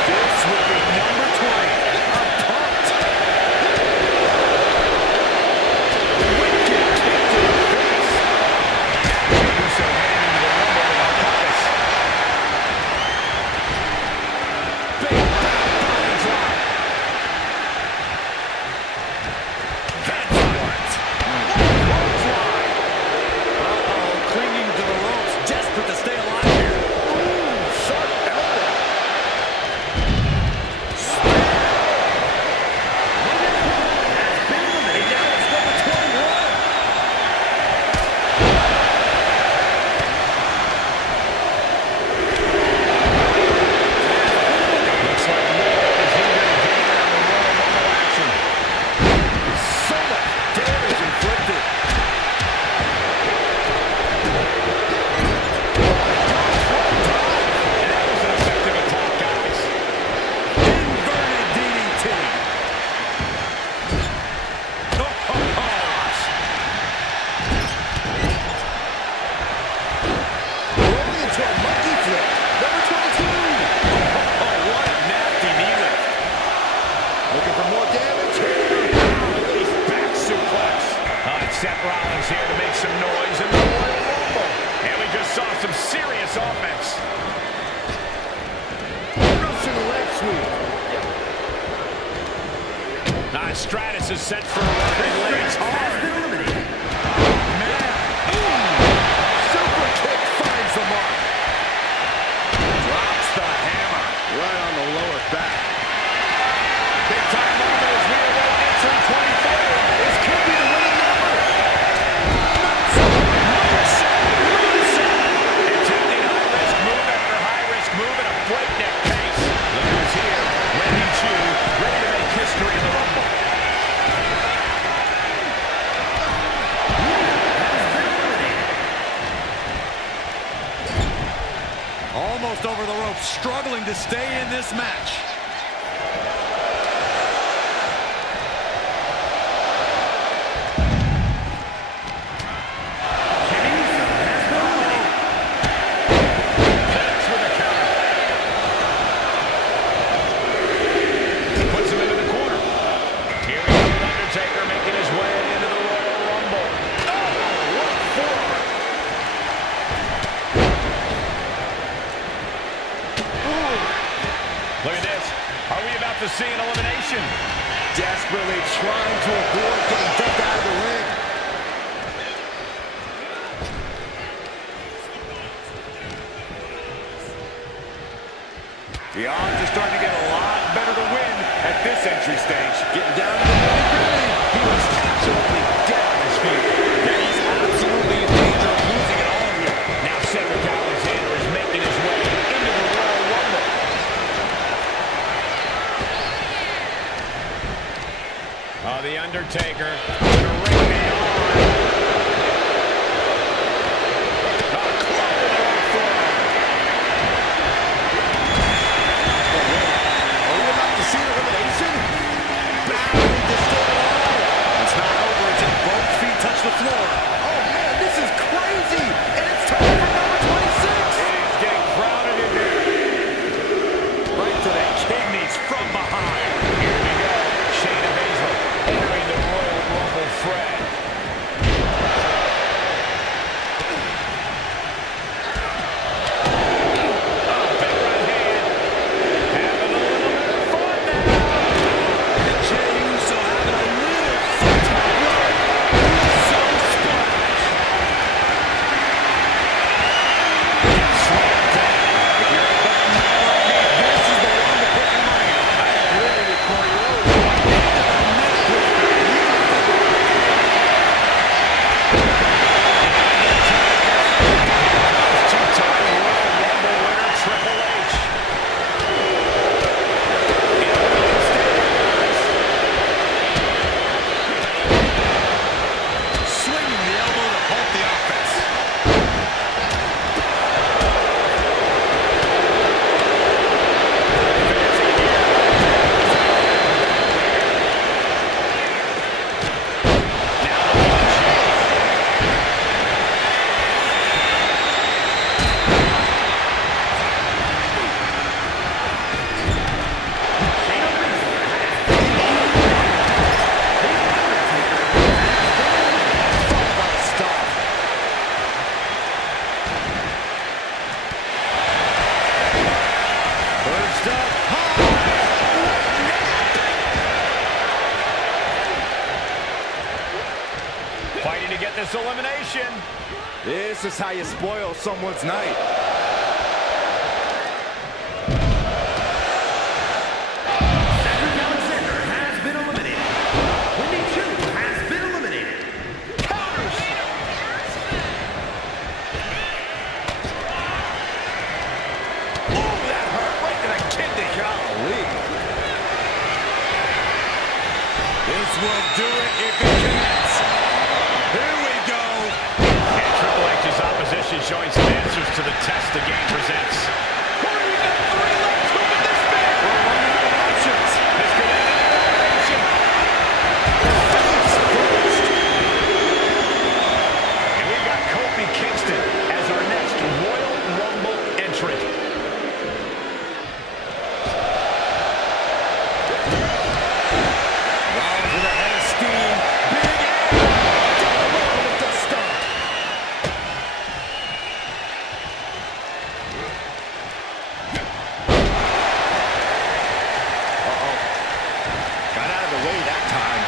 This will be number 20. I'm pumped. Wicked kick to the face. Now Jey Uso heading into the Rumble with a purpose. Stratus is set for a run and lays hard. Super kick finds the mark. Drops the hammer. Right on the lower back. Big time moment as we are entering 24. This could be the winning number. Attempting high-risk move after high-risk move at a breakneck pace. Look who's here. Randy Chu, ready to make history in the Rumble. Almost over the ropes, struggling to stay in this match. Connects with a counter. Puts him into the corner. Here we go, the Undertaker making his way into the Royal Rumble. Oh, what a forearm. Look at this. Are we about to see an elimination? Desperately trying to avoid getting dumped out of the ring. The odds are starting to get a lot better to win at this entry stage. Getting down to the nitty-gritty. He was absolutely dead on his feet. Yeah, he's absolutely in danger of losing it all here. Now Cedric Alexander is making his way into the Royal Rumble. The Undertaker gonna ring the alarm. Are we about to see an elimination? Battling to stay alive. It's not over until both feet touch the floor. Oh man, this is crazy. And it's time for number 26. It's getting crowded in there. Right to the kidneys from behind. Here we go. Shayna Baszler entering the Royal Rumble fray. Oh, big right hand. Having a little bit of fun now. And Jey Uso having a little fun time. Uso splash. Slammed down. If you're a betting man like me, this is the one to put your money on. I agree with Corey Rhodes. Two-time Royal Rumble winner Triple H. Swinging the elbow to halt the offense. First up, fighting to get this elimination. This is how you spoil someone's night. Cedric Alexander has been eliminated. Randy Chu has been eliminated. Counters. Ooh, that hurt right to the kidney. Golly. This will do it if it connects. Here we go. And Triple H's opposition showing some answers to the test the game presents. Corey, you got 3 left. Who could this be? We're running out of options. This could end in elimination. Face first. And we've got Kofi Kingston as our next Royal Rumble entrant. Rollins with a head of steam. Big air. Down low with the stomp. Got out of the way that time.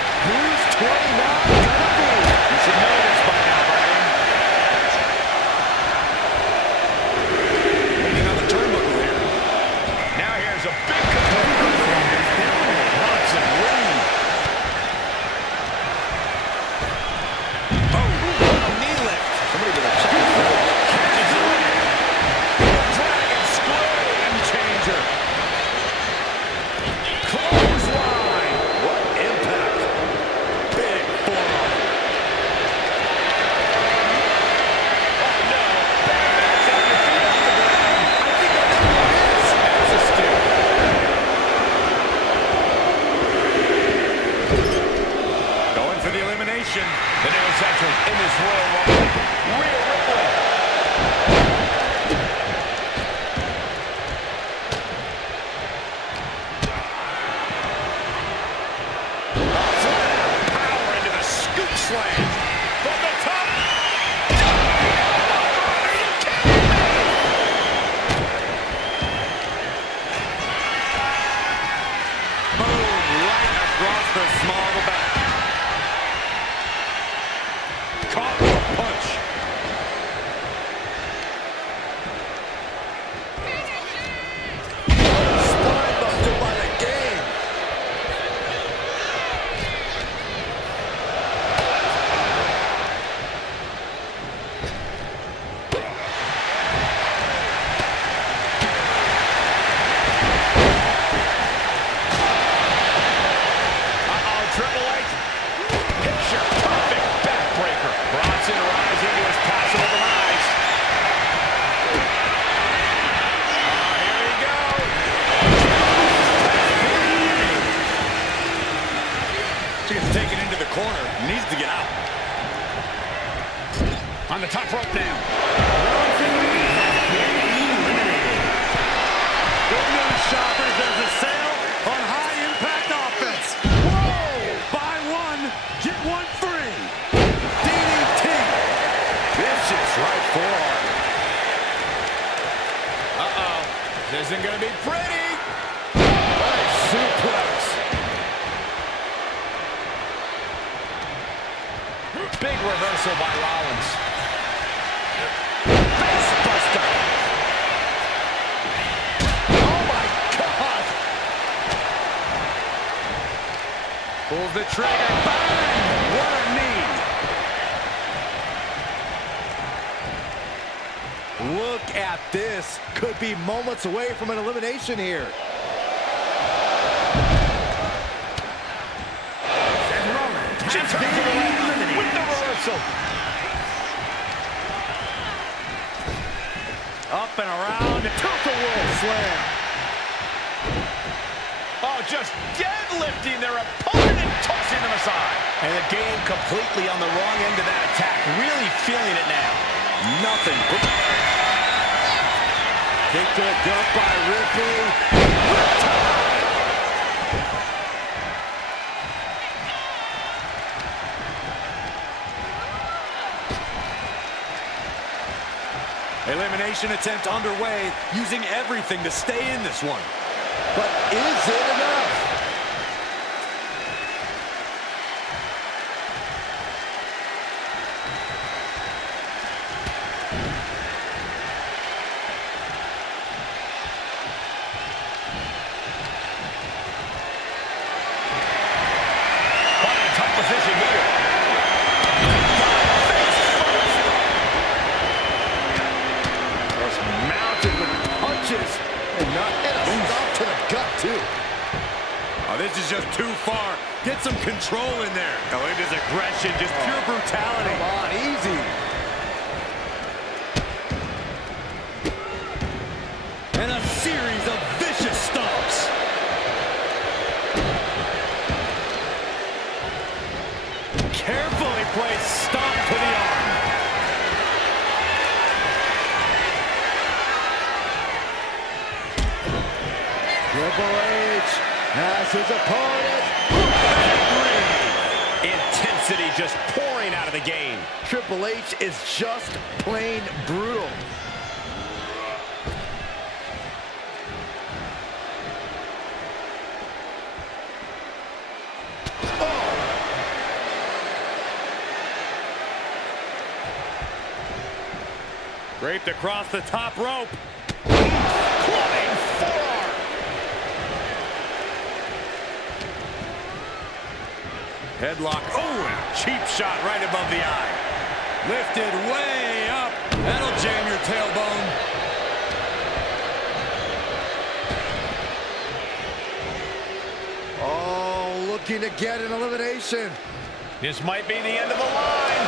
the top rope now. Good news, shoppers. There's a sale on high-impact offense. Whoa! Buy one, get one free. DDT. Vicious right forearm. Uh-oh. This isn't going to be pretty. Nice suplex. Big reversal by Rollins. Face buster. Oh, my God. Pulls the trigger. Bang! What a knee. Look at this. Could be moments away from an elimination here. She turns it around with the reversal. Up and around. Tilt-a-whirl slam. Oh, just deadlifting their opponent and tossing them aside. And the game completely on the wrong end of that attack. Really feeling it now. Nothing. Kick to the gut by Ripley. Elimination attempt underway, using everything to stay in this one. But is it enough? Quite a tough position here. Mounted with punches and a stop to the gut too. Oh, this is just too far. Get some control in there. Oh, it is aggression, just pure brutality. Come on, easy. And a series of vicious stomps. Carefully placed stomp to the arm. Triple H has his opponent. Intensity just pouring out of the game. Triple H is just plain brutal. Draped across the top rope. Clubbing forearm. Headlock. Oh, and a cheap shot right above the eye. Lifted way up. That'll jam your tailbone. Oh, looking to get an elimination. This might be the end of the line.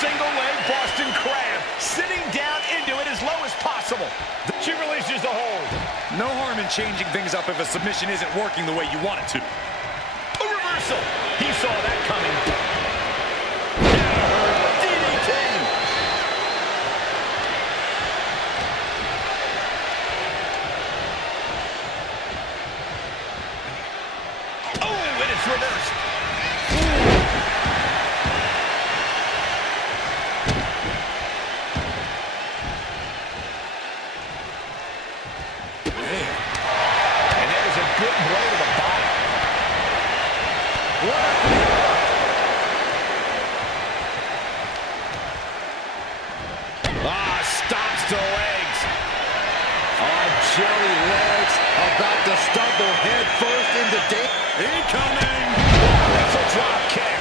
Single leg Boston Crab, sitting down into it as low as possible. She releases the hold. No harm in changing things up if a submission isn't working the way you want it to. A reversal. He saw that coming. DDT. Oh, and it's reversed. Stops to legs. Oh, Jerry legs about to stumble head first into danger. Incoming. That's a drop kick.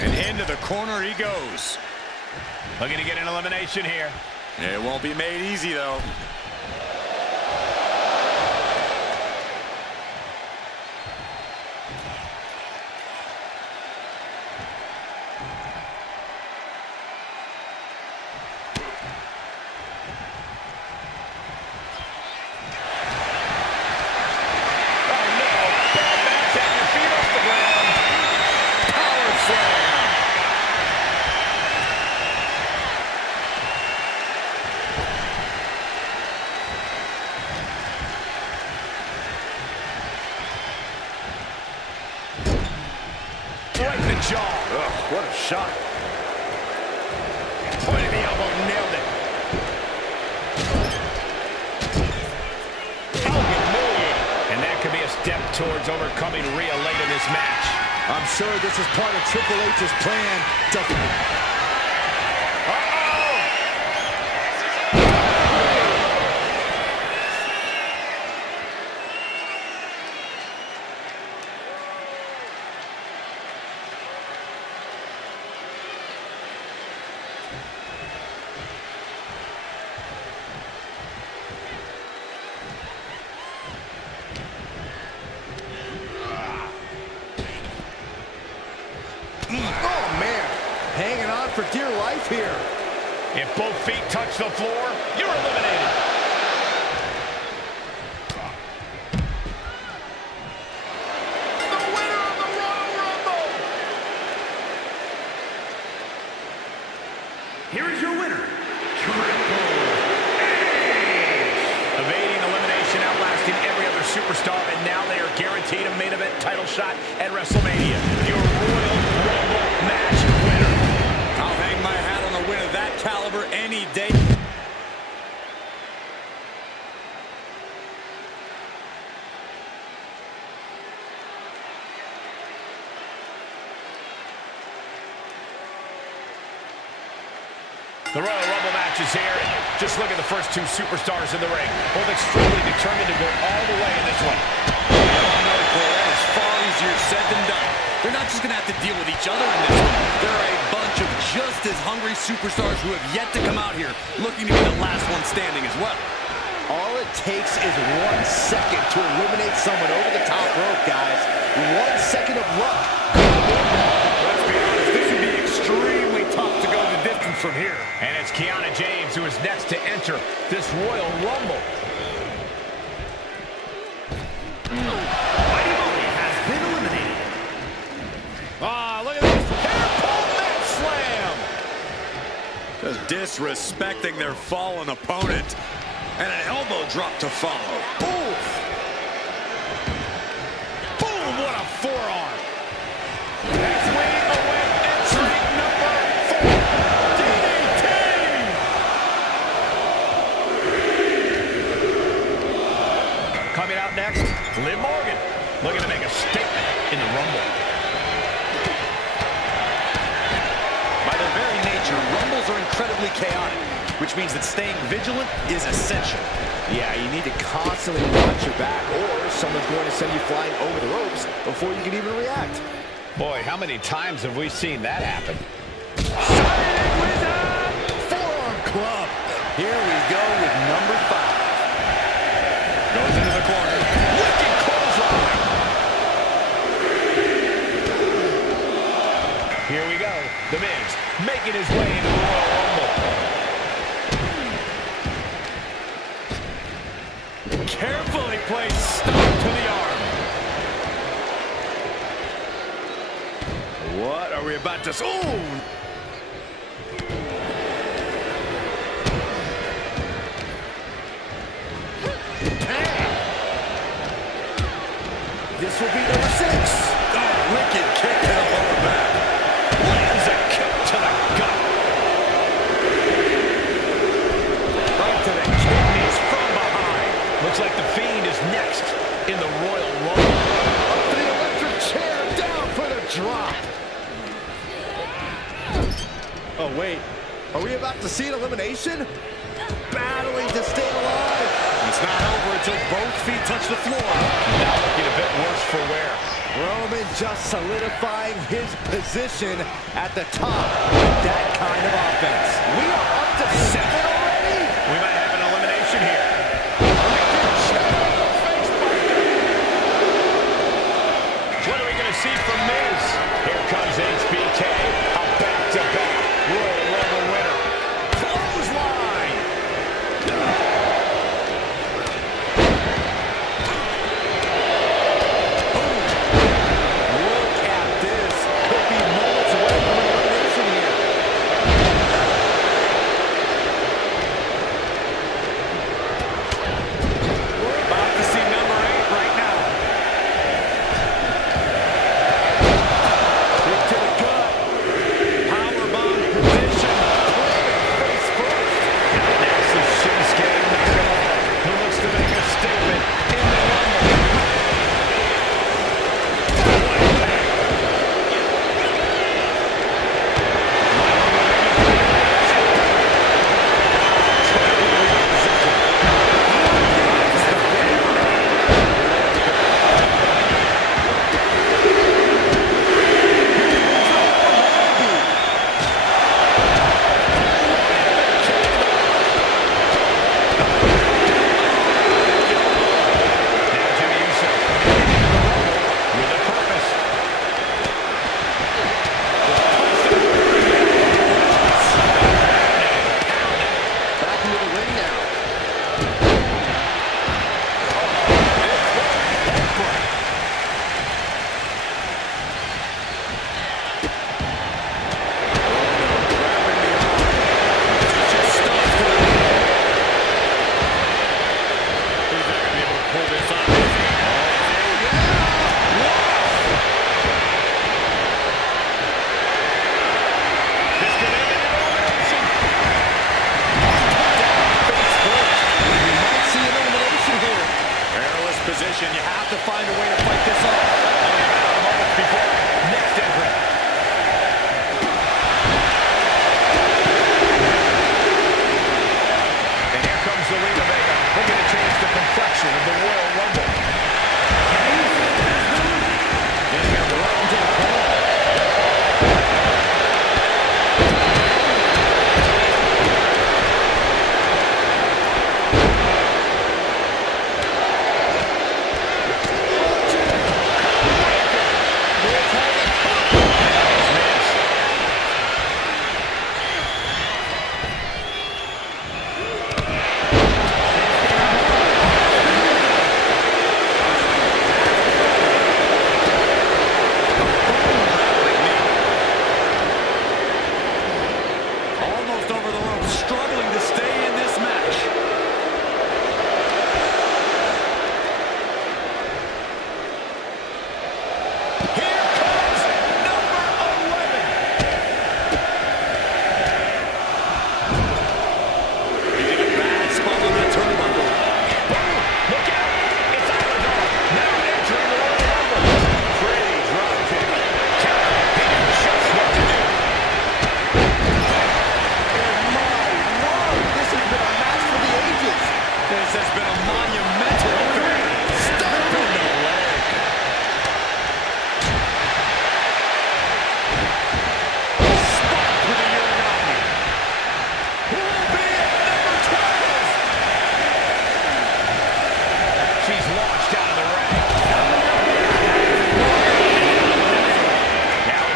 And into the corner he goes. Looking to get an elimination here. It won't be made easy, though. Right in the jaw. Ugh, what a shot. Point of the elbow, nailed it. Oh, humiliating. And that could be a step towards overcoming Rhea late in this match. I'm sure this is part of Triple H's plan to... Oh, man. Hanging on for dear life here. If both feet touch the floor, you're eliminated. The winner of the Royal Rumble. Here is your winner, Triple H. Evading elimination, outlasting every other superstar, and now they are guaranteed a main event title shot at WrestleMania. Your Royal Rumble match winner. I'll hang my hat on a win of that caliber any day. The Royal Rumble match is here. Just look at the first two superstars in the ring. Both extremely determined to go all the way in this one. That is far easier said than done. They're not just going to have to deal with each other in this one. There are a bunch of just as hungry superstars who have yet to come out here looking to be the last one standing as well. All it takes is 1 second to eliminate someone over the top rope, guys. 1 second of luck. Let's be honest, this would be extremely tough to go the distance from here. And it's Kiana James who is next to enter this Royal Rumble. Mighty Molly has been eliminated. Ah, look at this. Hairpole neck slam. Just disrespecting their fallen opponent. And an elbow drop to follow. Oof. Boom, what a forearm. As we await entry number 4, DDT. Coming out next, Liv Morgan, looking to make a statement in the Rumble. By their very nature, Rumbles are incredibly chaotic, which means that staying vigilant is essential. Yeah, you need to constantly watch your back, or someone's going to send you flying over the ropes before you can even react. Boy, how many times have we seen that happen? Forearm club. Here we go with number 5. Goes into the corner. Wicked clothesline. Here we go. The Miz making his way into the Royal Rumble. Carefully placed stomp to the arm. What are we about to... Ooh! This will be number 6. Oh, wicked kick to the lower back. Lands a kick to the gut. Right to the kidneys from behind. Looks like the Fiend is next in the Royal Rumble. Up to the electric chair, down for the drop. Oh, wait. Are we about to see an elimination? Battling to stay alive. It's not over until both feet touch the floor. Now looking a bit worse for wear. Roman just solidifying his position at the top with that kind of offense. We are up to 7 already. We might have an elimination here. What are we going to see from Miz? Here comes HBK, a back-to-back Royal Rumble winner. Clothesline! Look at this. Could be moments away from an elimination here.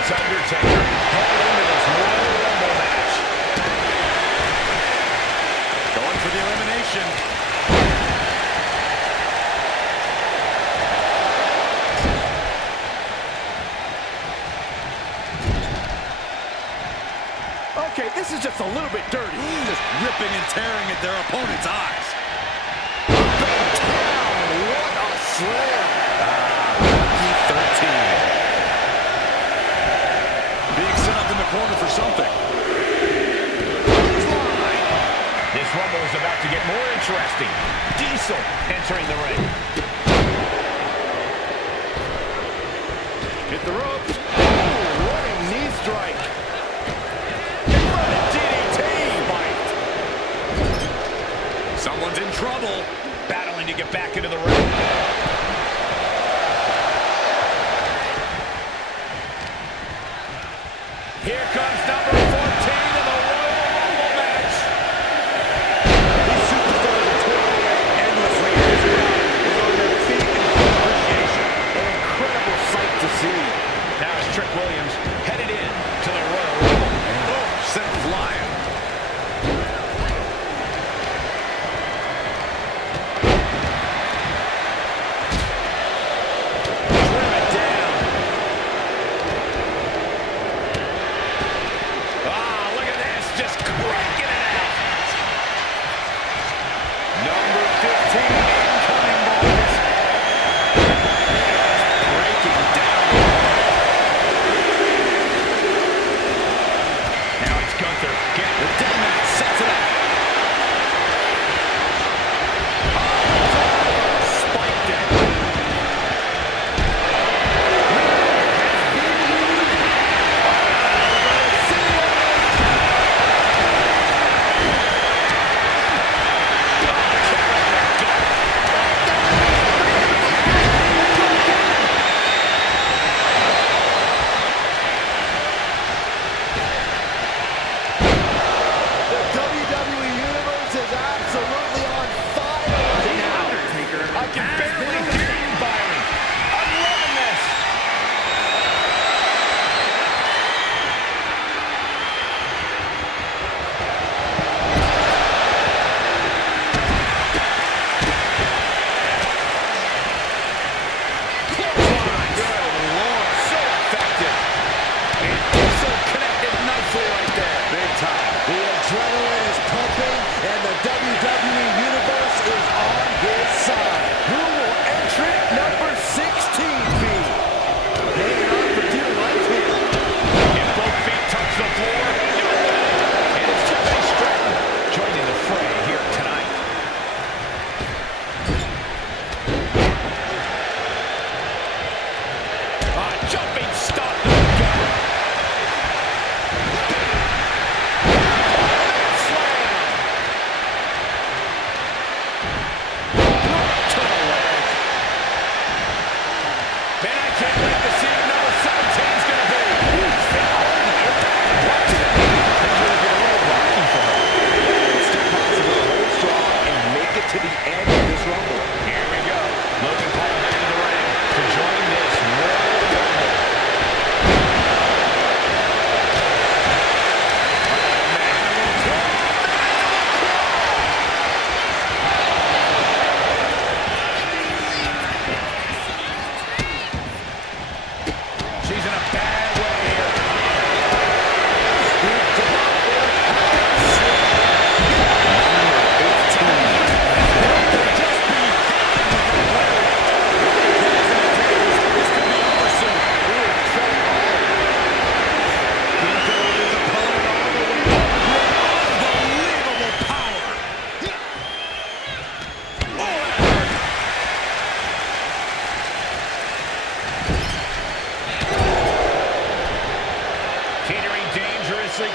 It's Undertaker heading into this Royal Rumble match. Going for the elimination. Okay, this is just a little bit dirty. Just ripping and tearing at their opponent's eyes. What a slam. Lucky 13. Being set up in the corner for something. This Rumble is about to get more interesting. Diesel entering the ring. Hit the ropes. Oh, what a knee strike. Someone's in trouble. Battling to get back into the ring. Here comes number 14 of the Royal Rumble match. These superstars are toiling endlessly in this crowd is on their feet in full appreciation. An incredible sight to see. Now it's Trick Williams headed in to the Royal Rumble. Oh, sent flying.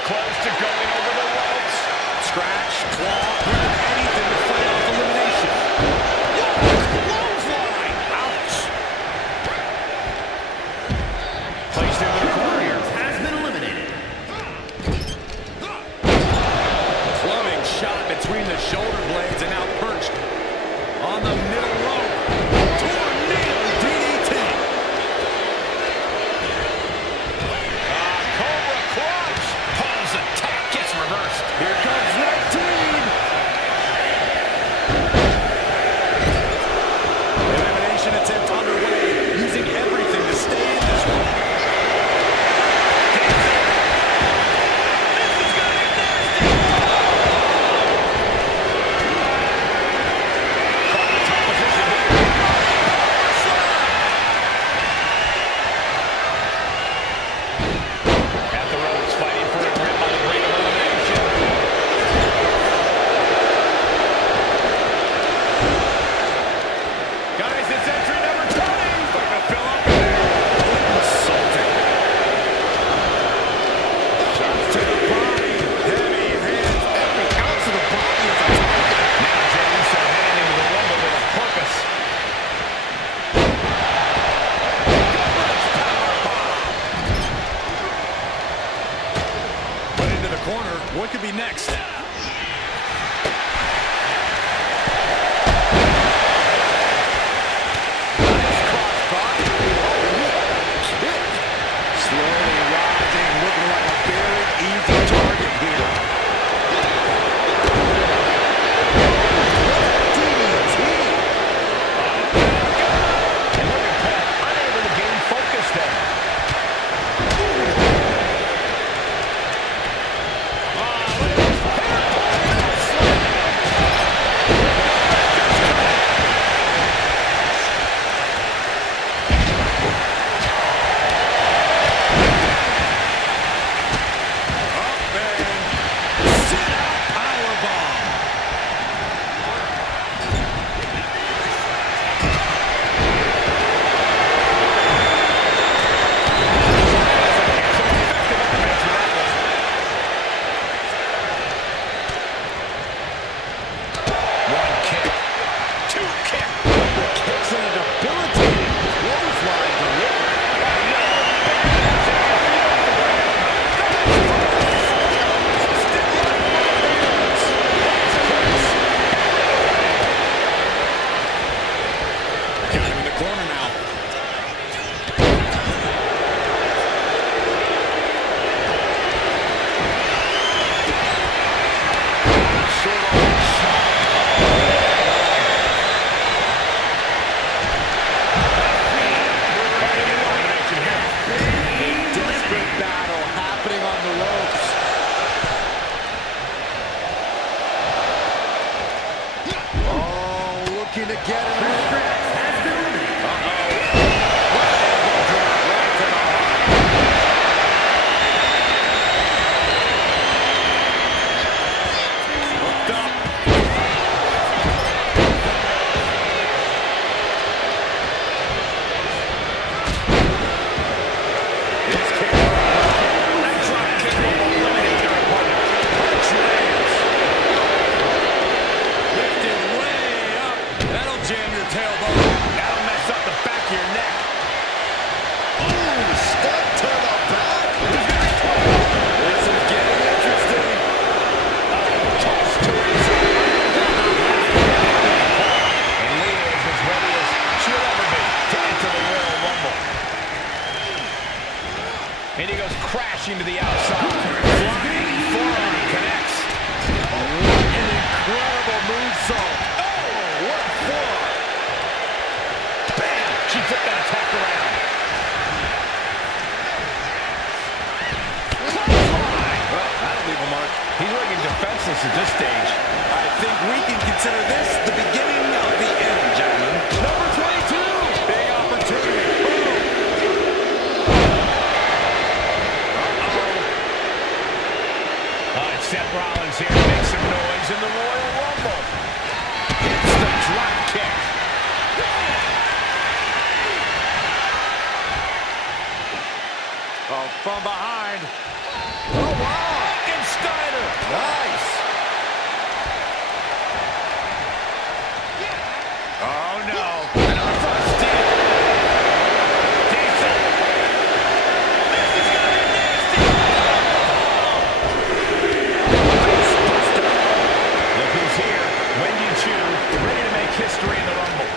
close to going over the ropes. Scratch, claw, anything to fight off elimination. Clothesline. Ouch. Placed into the corner here. Has been eliminated. Clubbing shot between the shoulder blades and now perched on the middle rope. Tornado DDT. What could be next? Slowly rising, looking like a very easy target here. DDT. And look at Pat, unable to gain focus there. Looking to get him. And he goes crashing to the outside. Flying forearm connects. What an incredible moonsault. Oh, what a forearm. Bam! She flipped that attack around. Well, that'll leave a mark. He's looking defenseless at this stage. I think we can consider this the beginning of the end, gentlemen. Number 22. Big opportunity. Seth Rollins here to make some noise in the Royal Rumble. It's the drop kick. Oh, from behind. Oh, wow. And Steiner. Nice. Oh, no. Another front steal. Diesel. This is going to be nasty. Look who's here. Wendy Chu, ready to make history in the Rumble.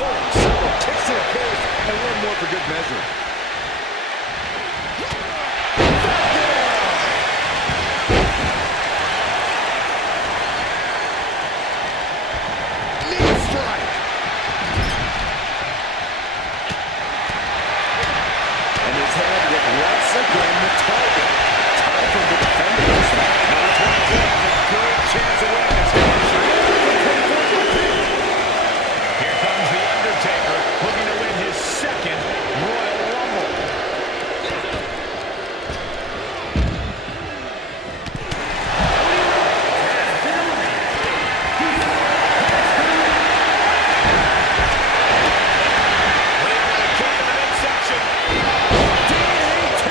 Oh, several kicks to the face, and one more for good measure. Knee strike. And his head was once again the target. Time for him to defend against that. Number 24 has a good chance of winning this match. Here comes The Undertaker, looking to win his second Royal Rumble. Leaving the kick in the midsection. DDT.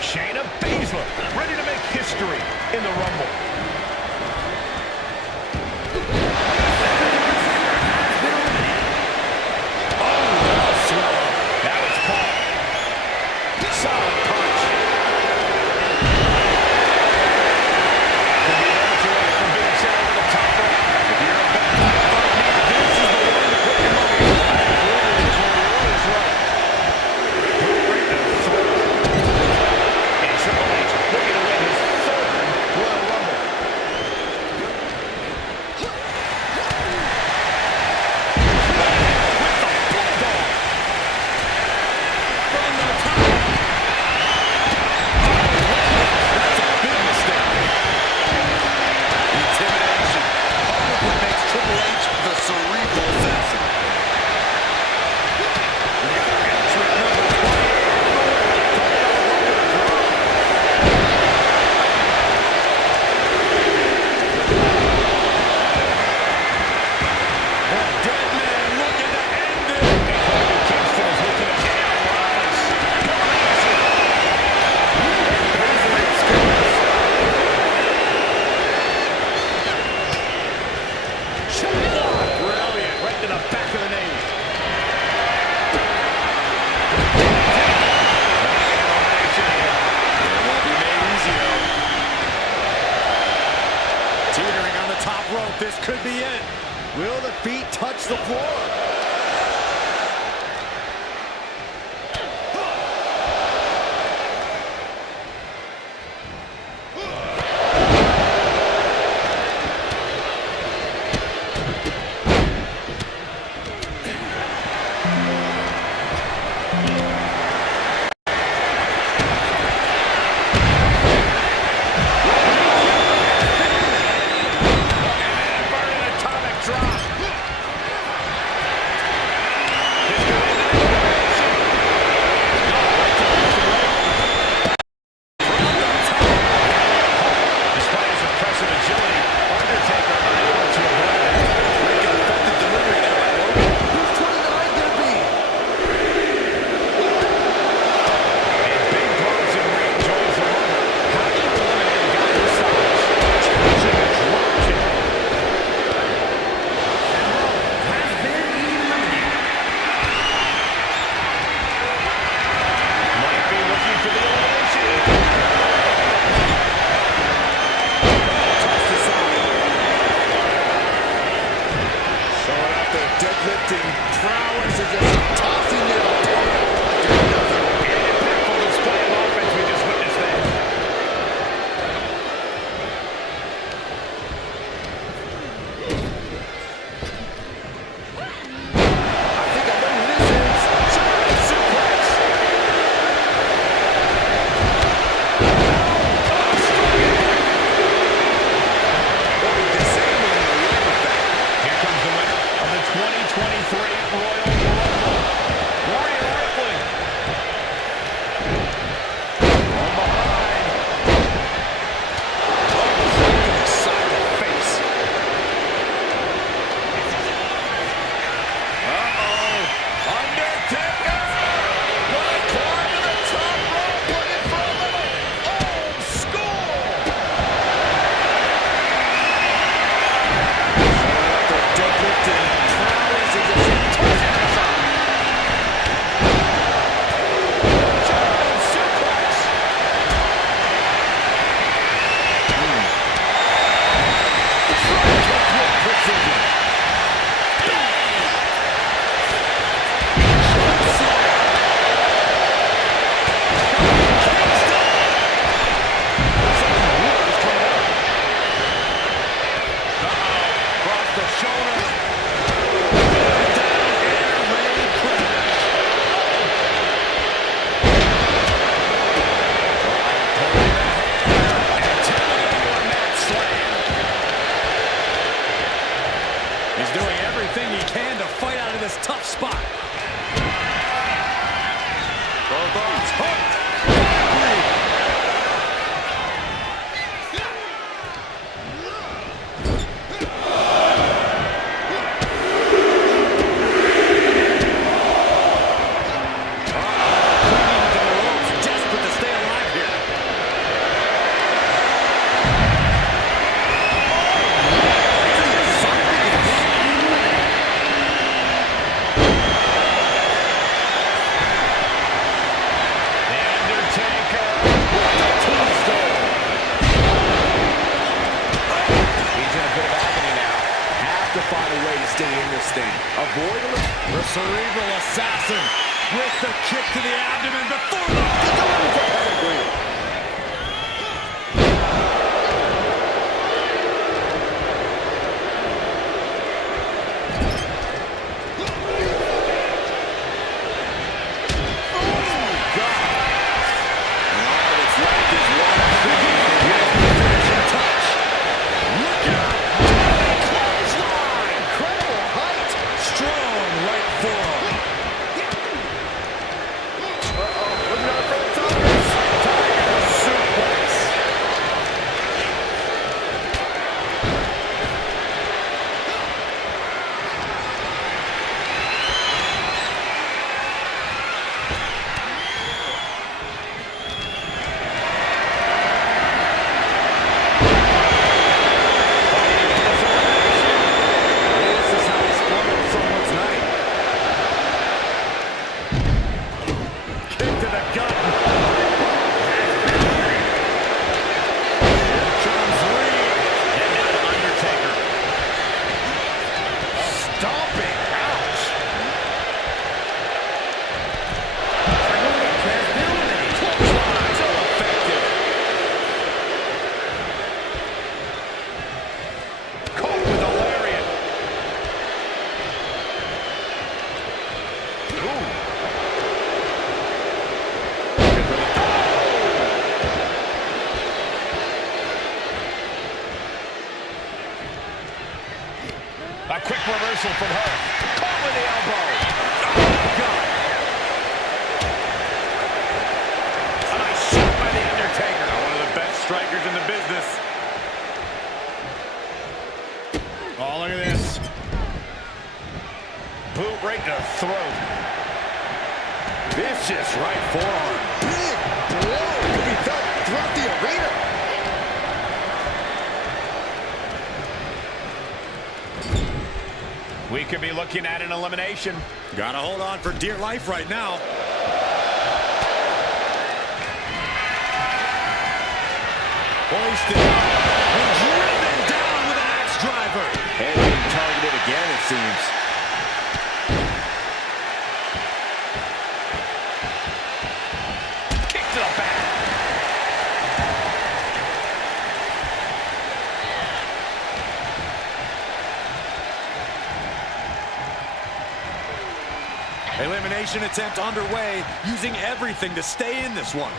Shayna Baszler, ready to make history in the Rumble. That was Paul. Solid punch. Could be minutes away from being sent over the top rope. If you're a bad guy like me, this is the one to put your money on. Coriolis right. Right to the throat. And Triple H looking to win his third Royal Rumble. With the Bulldog. From the top. That's a big mistake. Intimidation. What makes Triple H the cerebral assassin. Trick number 20. The dead man looking to end it. And Kofi Kingston is looking to analyze. Brilliant. Right to the back of the knee. It won't be made easy, though. Teetering on the top rope. This could be it. Will the feet touch the floor? Burning atomic drop. Despite his impressive agility, Undertaker unable to avoid it. Great effective delivery there by Logan. Who's 29 gonna be? And Big Bronson Reed joins the Rumble. How do you eliminate a guy this size? Charging a drop kick. Has been eliminated. Might be looking for the elimination. Tossed aside. Showing off their deadlifting prowess and just tossing their opponent like they're nothing. An impactful display of offense we just witnessed there. I think I know who this is. Giant suplex. Disabling the leg with that. Here comes the winner of the 2023 Royal Rumble. Rhea Ripley. From behind. Looking side of the face. Undertaker. Gonna climb to the top rope, looking for a little old school. Their deadlifting prowess and just tossing us out. German suplex. Dropkick with precision. Across the shoulders. Down air raid crash. Pulling the hair and turning into a mat slam. He's doing everything he can to fight out of this tough spot. Both arms hooked. Clinging to the ropes, desperate to stay alive stand. Avoid him. The cerebral assassin with the kick to the abdomen before the Pedigree. A quick reversal from her. Caught with the elbow. Oh, God. A nice shot by The Undertaker. One of the best strikers in the business. Oh, look at this. Boot right to the throat. Vicious right forearm. Big blow. Could be felt throughout the arena. We could be looking at an elimination. Gotta hold on for dear life right now. Hoisted up and driven down with an axe driver. And being targeted again, it seems. Kick to the back. Elimination attempt underway, using everything to stay in this one.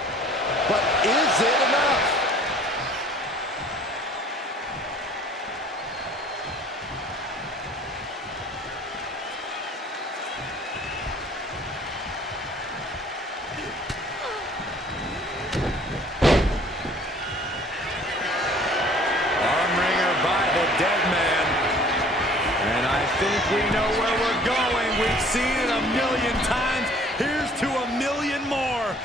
But is it enough? Armringer by the dead man. And I think we know where we're going. We've seen it a million times. Here's to a million more.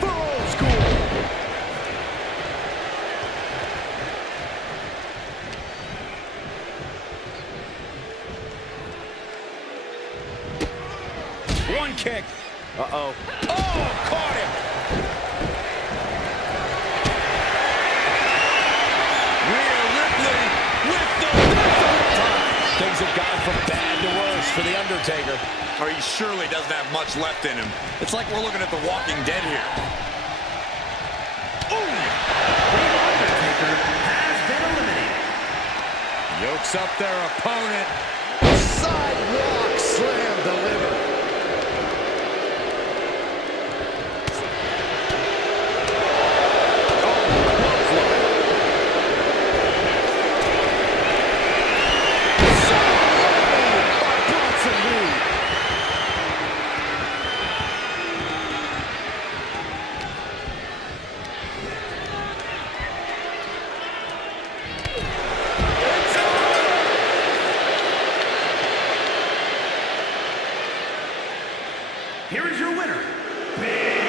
For old school. One kick. Uh-oh. Oh, caught him. Rhea Ripley with the Things have gone from bad to worse for The Undertaker. or he surely doesn't have much left in him. It's like we're looking at The Walking Dead here. Undertaker has been eliminated. Yokes up their opponent. Sidewalk slam delivered. Here is your winner, Big